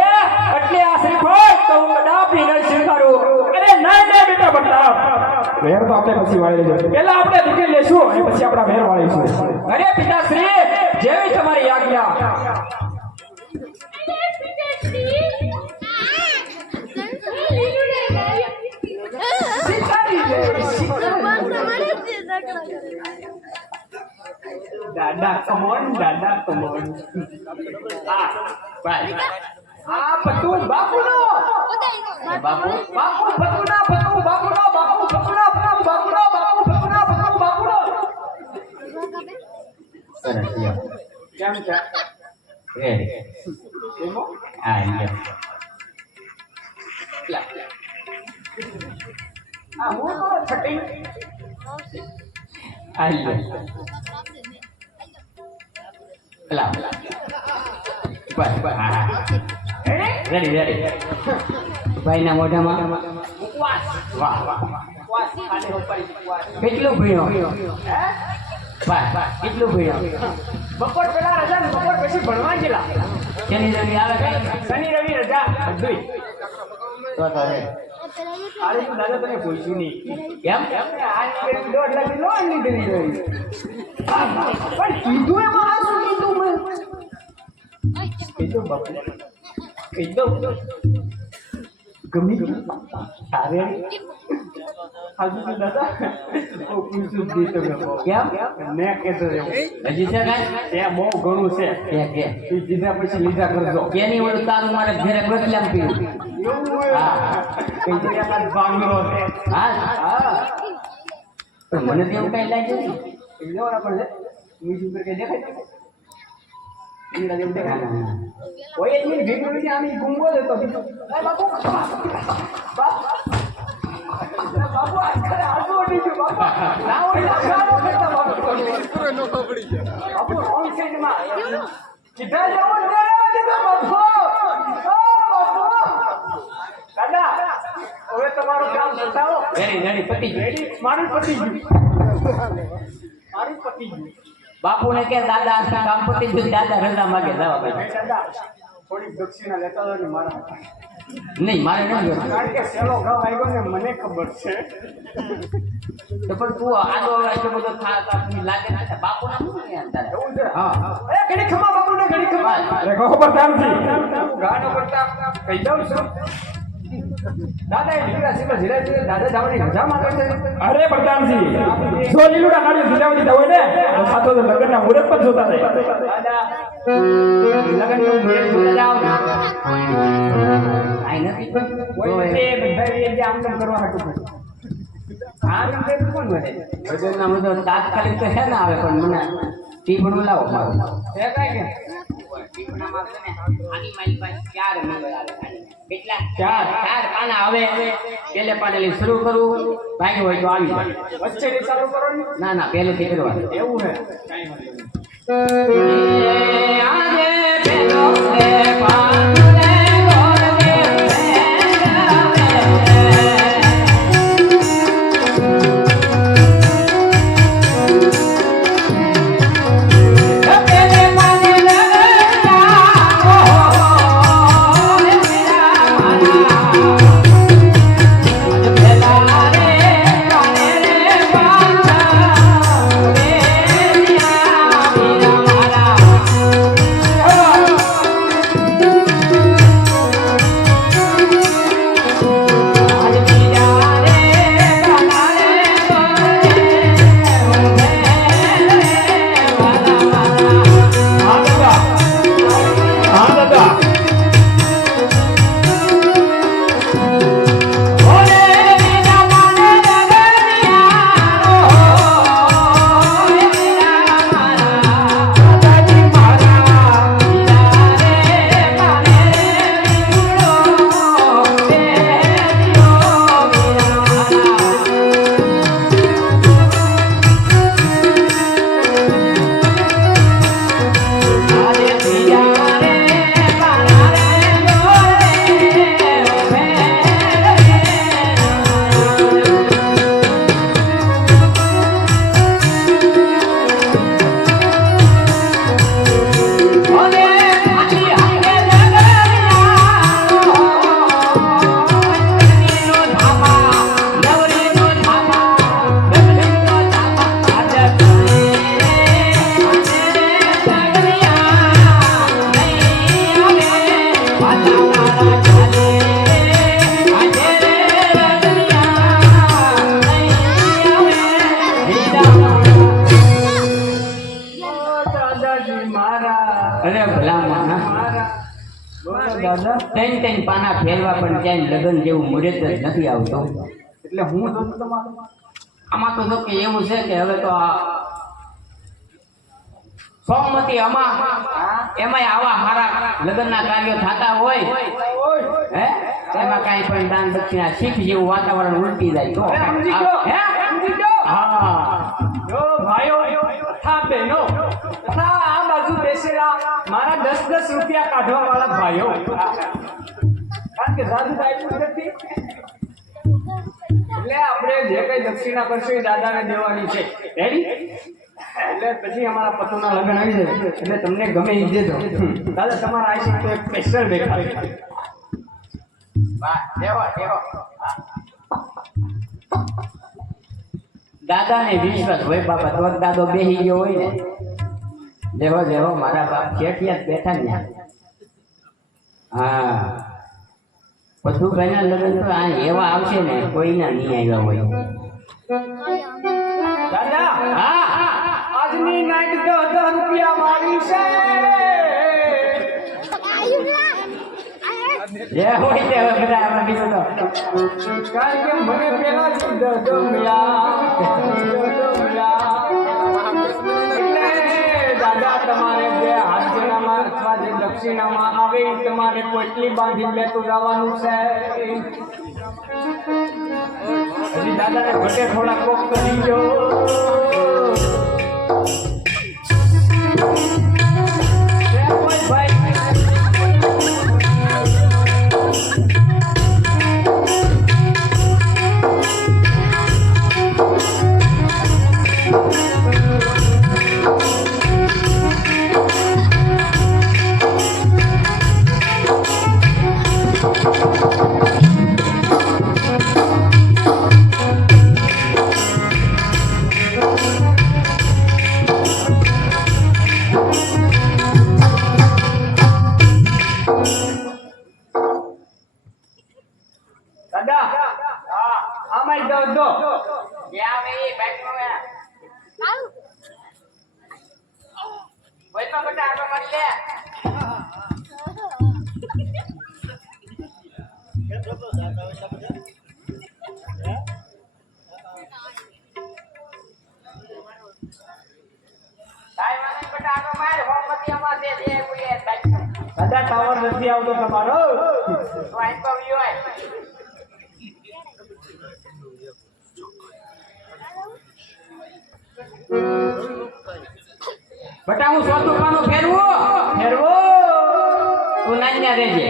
એટલે આ શ્રીફળ તો હું કદાપી નહીં સ્વીકારું. અરે નહીં બેટા પ્રતાપ, વેર તો આપણે પછી વાળી લેજો. પહેલા આપણે દીકરી લેશું અને પછી આપણા વેર વાળીશું. અરે પિતાશ્રી, જેવી તમારી આજ્ઞા. દાદા કમોન. આ પતું બાપુનો. બાપુ પતુના બાપુનો. કેમ છે? એમો? આ હું તો છટી. ભાઈના મોઢામાં કેટલું ભીણો? કેટલું ભીણો? બપોર પેલા રજા ને બપોર પછી ભણવા ગયેલા. શનિ રવિ આવે કઈ? શનિ રવિ રજા બધું. અરે તું દાદા તને પૂછ્યું નહીં. કેમ? આ 1.5 લાખ લોન લીધેલી રહી. પણ કીધું એમાં આ શું કીધું મેં? કીધું બાપુ કીધું ગમી ગયું તારે આજુ તો દાદા પૂછ્યું જ નહીં તમે. કેમ? મેં કહેતો રહ્યો હજી છે કાંઈ? ત્યાં બહુ ઘણું છે. કે એ દીધા પછી લીધા કરજો. કેની ઓલું તારું મારે ઘરે ગોતલામ પીવું. એવું હોય. કઈ જગ્યા ભાંગરો છે. હા, પણ મને તો એવું કઈ લાગ્યું નહીં. લેવાના પડશે. મ્યુઝિક પર કઈ દેખાય? ઈંડા જેવું દેખાય. ઓય એ ભીમડી આની ગુંગો લેતો બીજો. એ બાપુ બાપુ આ કરે આજો ઓડી ગયો બાપુ. ના ઓડી ના કરતા બાપુ. બાપુ રોંગ સાઈડ માં. સીધા જાવ ને રહેવા દે બાપુ. ઓ બાપુ. દાદા હવે તમારું કામ બતાવો. રેડી પતી ગયું. મારું પતી ગયું. બાપુને કે દાદા આ કામ પતી ગયું. દાદા રજા માગે જવા ભાઈ. દાદા થોડીક દક્ષિણા લેતા હોય ને મારા. નહીં મારે નહીં જોતું. કારણ કે સેલો ઘાવ આવ્યો ને મને ખબર છે. તો પણ તું આજો હવે એટલો બધો લાગે છે. બાપુને શું નહીં અંદાજ? એવું છે. હા, એ ઘડી ખમા બાપુને ઘડી ખમા. અરે કહો પ્રતાપજી, ગાનો કરતા કહી દઉં છું. દાદા એ લીલા સીધા ધીરે ધીરે દાદા જવાની રજા માંગે છે. અરે પ્રતાપજી, જો લીલુડા નાળિયેર ઝીલાવી દીધા હોય ને તો સાતો તો લગ્નના મુહૂર્ત પર જોતા રહે. દાદા લગન નું મુહૂર્ત જોતા જાઓ. આઈ નથી કોઈ રીતે બધા એ આમ તેમ કરવા હતું. આ રીતે કોણ બને? વજનના મુદ્દો તાત્કાલિક તો હે ને આવે, પણ મને ટીપણું લાવો મારું. છે કાંઈ કે? ટીપણામાં છે ને આની મારી પાસે 4 નંબર આવે. કેટલા? 4 પાના આવે. પેલે પાડેલી શરૂ કરું, ભાગ્ય હોય તો આવી જાય. વચ્ચેથી ચાલુ કરો ને. ના પહેલેથી કરવાનું. એવું છે. આજે પેલો રે પાને ગોરગે અરે ત્રણ પાના ફેરવા પણ ક્યાંય લગ્ન જેવું મુહૂર્ત જ નથી આવતું. એટલે હું તો તમારું આમાં તો જો કે એવું છે કે હવે તો આ સોમવતી એમાંય આવા મારા લગ્નના કાર્યો થતા હોય હે એમાં કાંઈ પણ દાન દક્ષિણા શીખ જેવું વાતાવરણ ઉલટી જાય તો જો ભાઈઓ તથા બહેનો તથા આ બાજુ બેસેલા મારા 10 રૂપિયા કાઢવા વાળા ભાઈઓ, કારણ કે જાદુ આપ્યું નથી એટલે આપણે જે કઈ દક્ષિણા કરશું એ દાદાને દેવાની છે. રેડી? એટલે પછી અમારા પતુના લગ્ન આવી જાય એટલે તમને ગમે એ દેજો. દાદા તમારા આશીર્વાદ તો એક સ્પેશિયલ દેખાય. વાહ દેવો દેવો. દાદાને વિશ્વાસ હોય બાપા તો દાદો બેહી ગયો હોય ને દેવો દેવો મારા બાપ શેઠિયા બેઠા ને હા બધું ભાઈના લગ્ન તો આ એવા આવશે ને કોઈના નહીં આવ્યા હોય. દાદા હા આજની નાઈટ 10 રૂપિયા મારી છે. જે હોય તે હવે બધા આમાં બીજું તો કારણ કે મને પેલા જ 10 મળ્યા. એટલે દાદા તમારે જે હાજરીમાં અથવા જે દક્ષિણામાં આવે એ તમારે પોટલી બાંધી લેતું જવાનું છે. હજી દાદાને ઘટે થોડા કોક કરી દો. કોઈ ભાઈ દાદા ટાવર નથી આવતો તમારો. બટા હું સોતું પાનું ફેરવો તું નાન્યા રહેજે.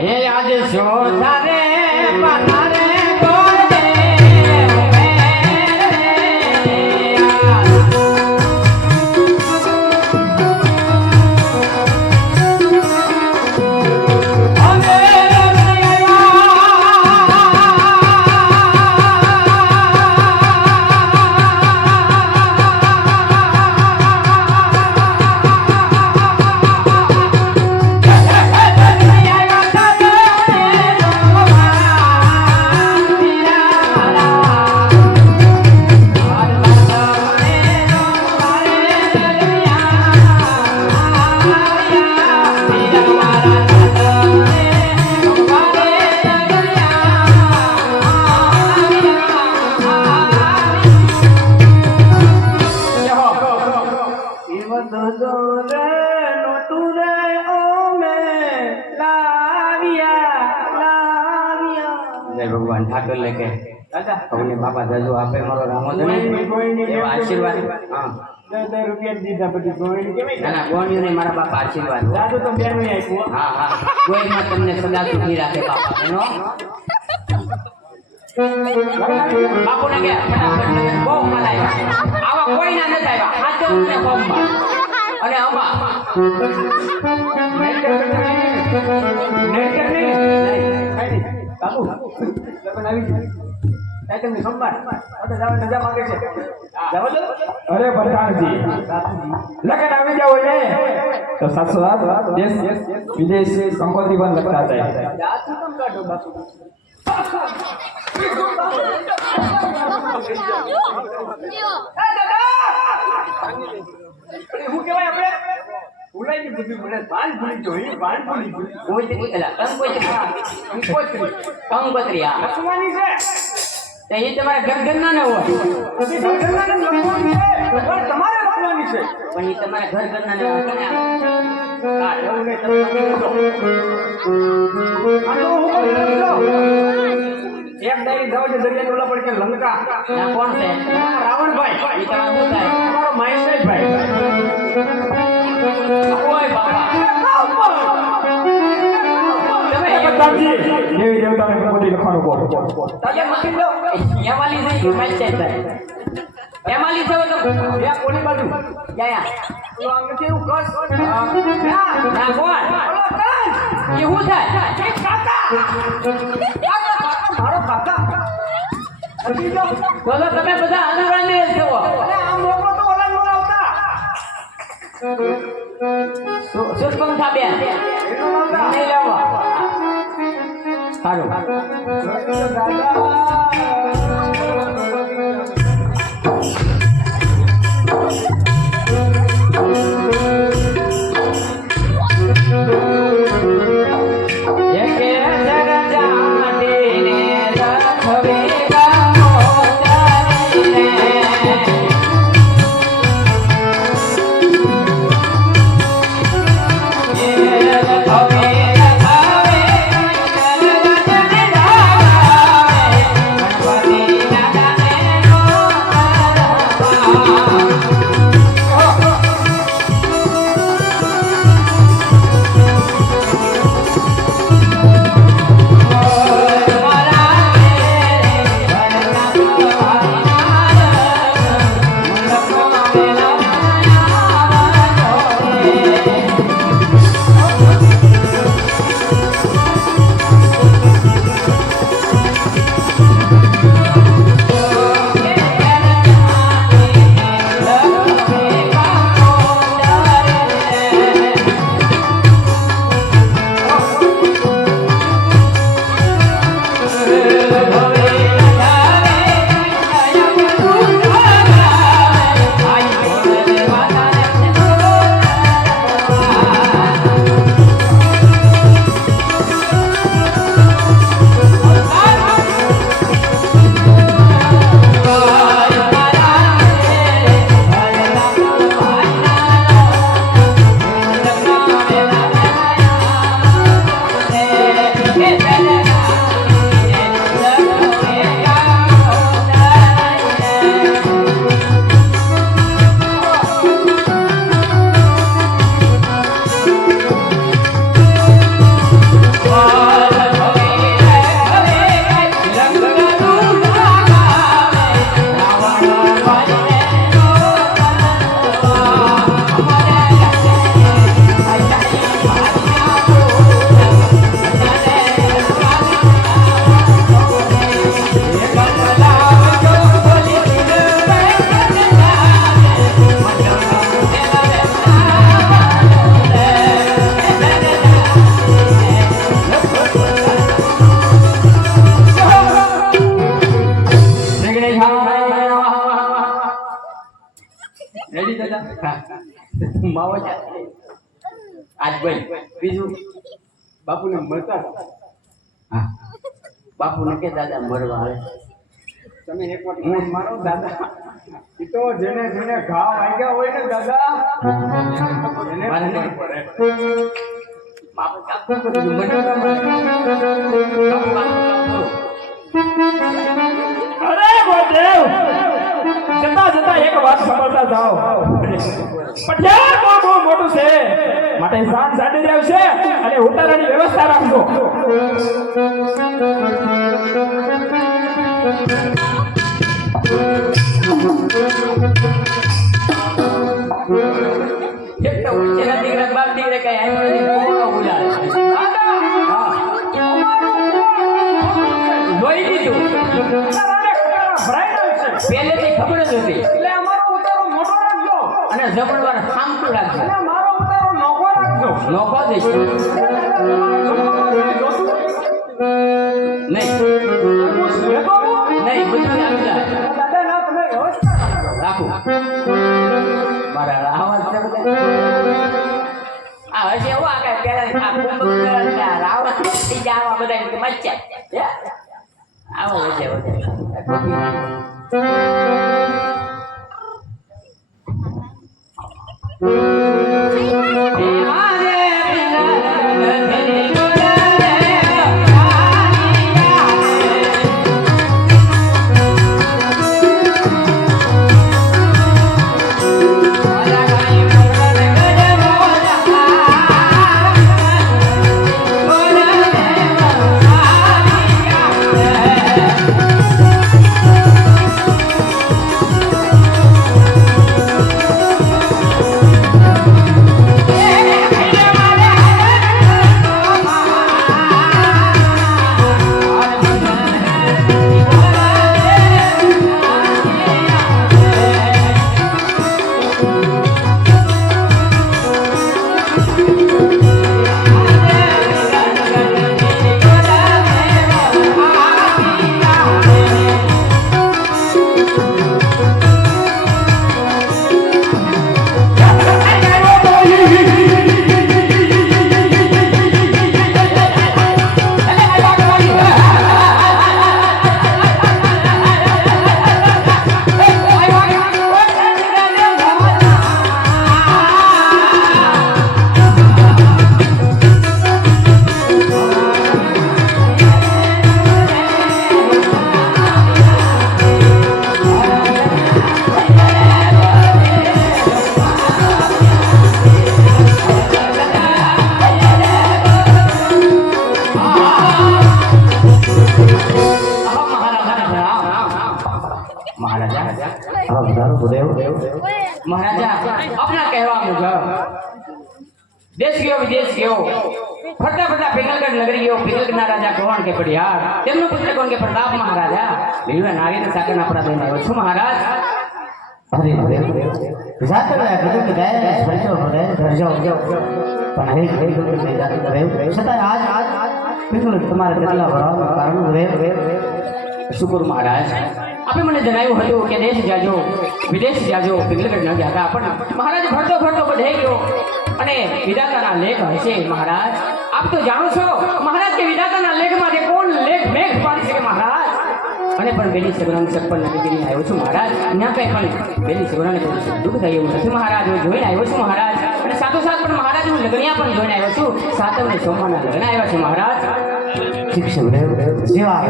હે આજે શોધા રે પાના રે ભગવાન ઠાકર લેકે અમને બાપા દજો આપે મારો રામોદને એવા આશીર્વાદ. હા 10 રૂપિયા દીધા પછી ગોળી કેવી ના ના ગોળીઓને મારા બાપા આશીર્વાદ. દાદુ તો બેનું આપ્યું. હા હા ગોળીમાં તમને સદા સુખી રાખે બાપા એનો બાપુને કે ફટાફટ બહુ મલાય આવા કોઈના નથી આવ્યા હાથે બોમ્બમાં અને આમાં બાપુ લગન આવી જાય તમને સંભાળ રજા માંગે છે. અરે પ્રધાનજી લગન આવી જાવ ને તો સાસુરાત દેશ વિદેશ કંકોત્રી પણ લખતા જાય. જાતું કેમ કાઢો બાપુ? હું કહેવાય આપણે ભૂલાઈ ગયું બધું મને ભાન ભૂલી ગયો એ ભાન ભૂલી ગયું કોઈ તે એલા કંકોત્રી કંકોત્રી આ લખવાની છે તે એ તમારા ઘરના ન હોય પછી ઘરના લખવાની છે પણ તમારે લખવાની છે પણ એ તમારા ઘરના ન હોય હા એવું નહીં તમે આ તો હું એક ડાયરી દાવ છે દરિયા ઓલા પડ કે લંકા ના કોણ છે રાવણભાઈ એ તમારા શું થાય તમારો મહેશભાઈ ઓય બાપા એ પ્રધાનજી દેવી દેવતાને કંકોત્રી લખવાનું બોલો તાજા મથી લો એમાલી છે પંચાયત થાય એમાલી છે તો યા કોની બાજુ ગયા તો આમ નથી એવું કસ ના ના કોણ ઓલો કસ એ શું થાય એ કાકા મારો કાકા હજી જો બોલો તમે બધા અનુરાને છો અરે આમ મોકલો તો ઓલા બોલાવતા સુસ્પમ થાબ્યા એનો નહોતા નહીં લેવા સારું રેડી દાદા માવો છે આજ ભાઈ બીજું બાપુને મળતા હતા. હા બાપુને કે દાદા મળવા આવે તમે એક વખત હું મારો દાદા એ તો જેને જેને ઘા વાગ્યા હોય ને દાદા એને મારે ખબર નહીં. પડે. બાપુ કાપવું પડ્યું મને ના મળે. કાપુ, કાપુ. અરે ગોદેવ જતા જતા એક વાત સાંભળતા જાઓ પટિયાર બહુ મોટું છે માટે સાંજ સાડી રહ્યું છે અને ઉતારાની વ્યવસ્થા રાખજો એક તો ઉચ્ચેના દીકરા બાપ દીકરા કઈ આવ્યો નથી કોનો બોલાવે હા જોઈ લીધું પહેલેથી ખબર જ હતી એટલે અમારો ઉતારો મોટો રાખજો અને જમણવાર સામતું રાખજો અને મારો ઉતારો નોખો રાખજો. નોખો દઈશ એટલે દાદા તમારે જમવામાં કંઈ જોતું નહીં महाराजा अपना कहवा मुझे देश गयो विदेश गयो फटा फटा पिंगलगढ़ नगरी गयो पिंगलगढ़ राजा गोवाण के पड़ियार तेमनो पुत्र कोण के प्रताप महाराजा बिलवा नारी ने साकर ना पड़ा देने छु महाराज अरे जाते रहे कदम के गए परिचय हो रहे घर जाओ पण हे नहीं जाते रहे सदा आज पिंगलगढ़ तुम्हारे दिला बड़ा कारण रे शुक्र महाराज आपे મને જણાવ્યું હતું કે દેશ જાજો વિદેશ જાજો પિંગલગઢ ન ગયા પણ મહારાજ ફરતો ફરતો બધે ગયો અને વિધાતાના લેખ હશે મહારાજ આપ તો જાણો છો મહારાજ કે વિધાતાના લેખમાં કે કોણ લેખ મેઘ પાડી શકે મહારાજ અને પણ બેની સગરામ 56 નગરી આવ્યો છું મહારાજ અહીંયા કઈ પણ બેની સગરાને દુઃખ થયું નથી મહારાજ હું જોઈને આવ્યો છું મહારાજ અને સાથોસાથ પણ મહારાજ હું લગ્નિયા પણ જોઈને આવ્યો છું સાતમ ને સોમવારના લગ્ન આવ્યા છે મહારાજ શિક્ષક જેવા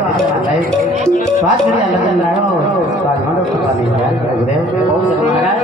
વાત કરી લગ્ન લાવ્યો વાત માંડો કરવાની દેવ બહુ સરસ મહારાજ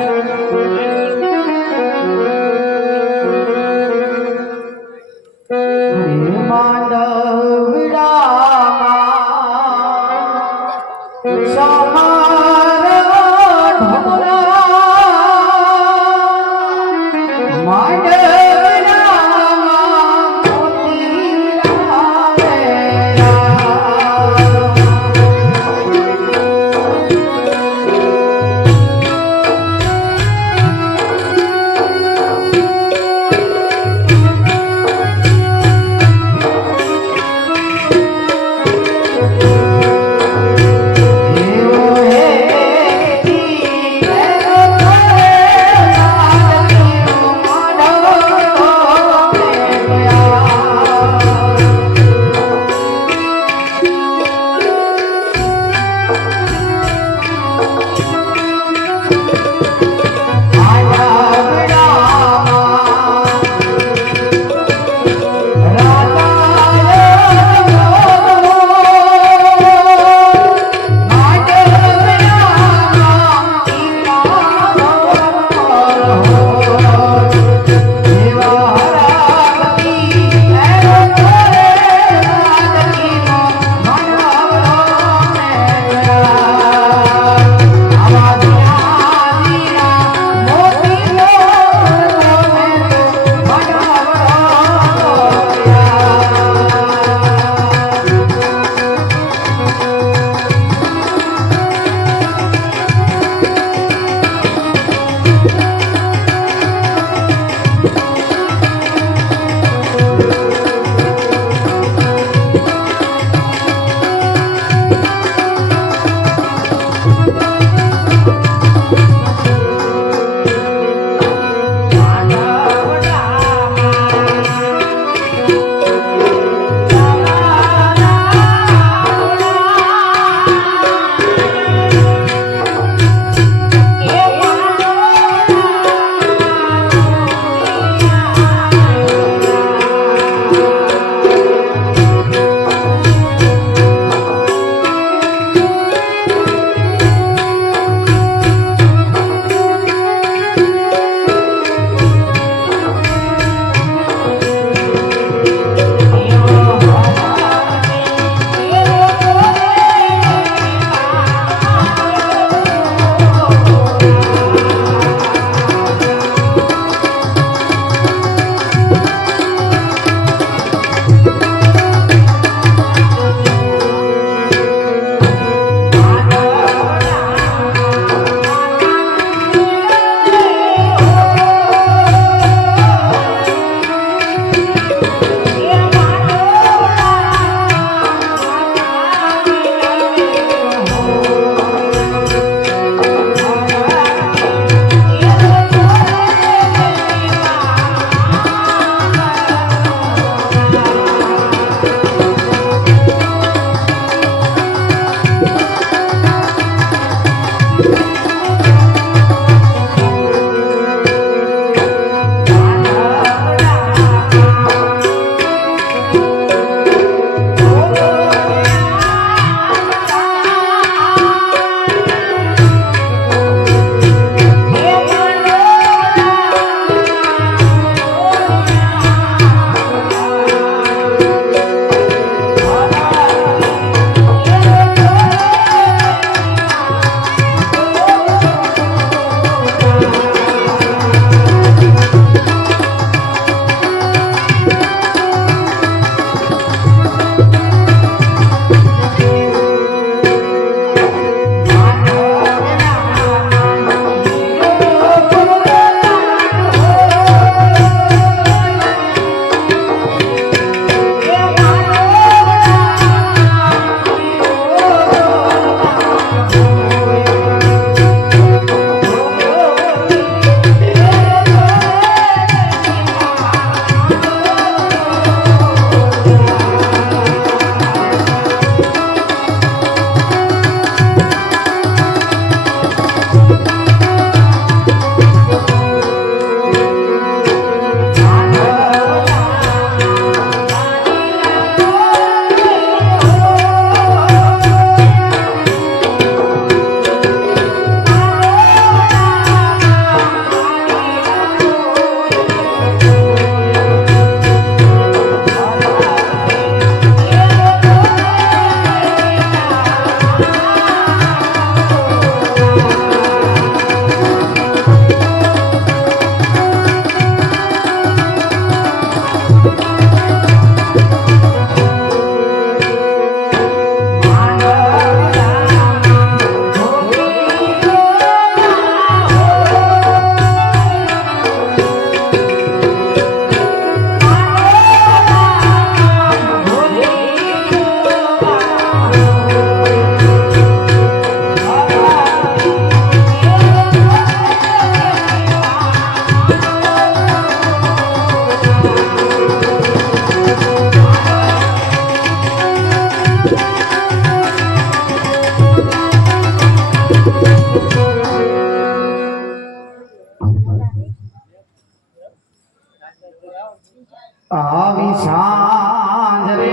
આવી સાંજ રે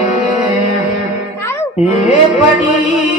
એ પડી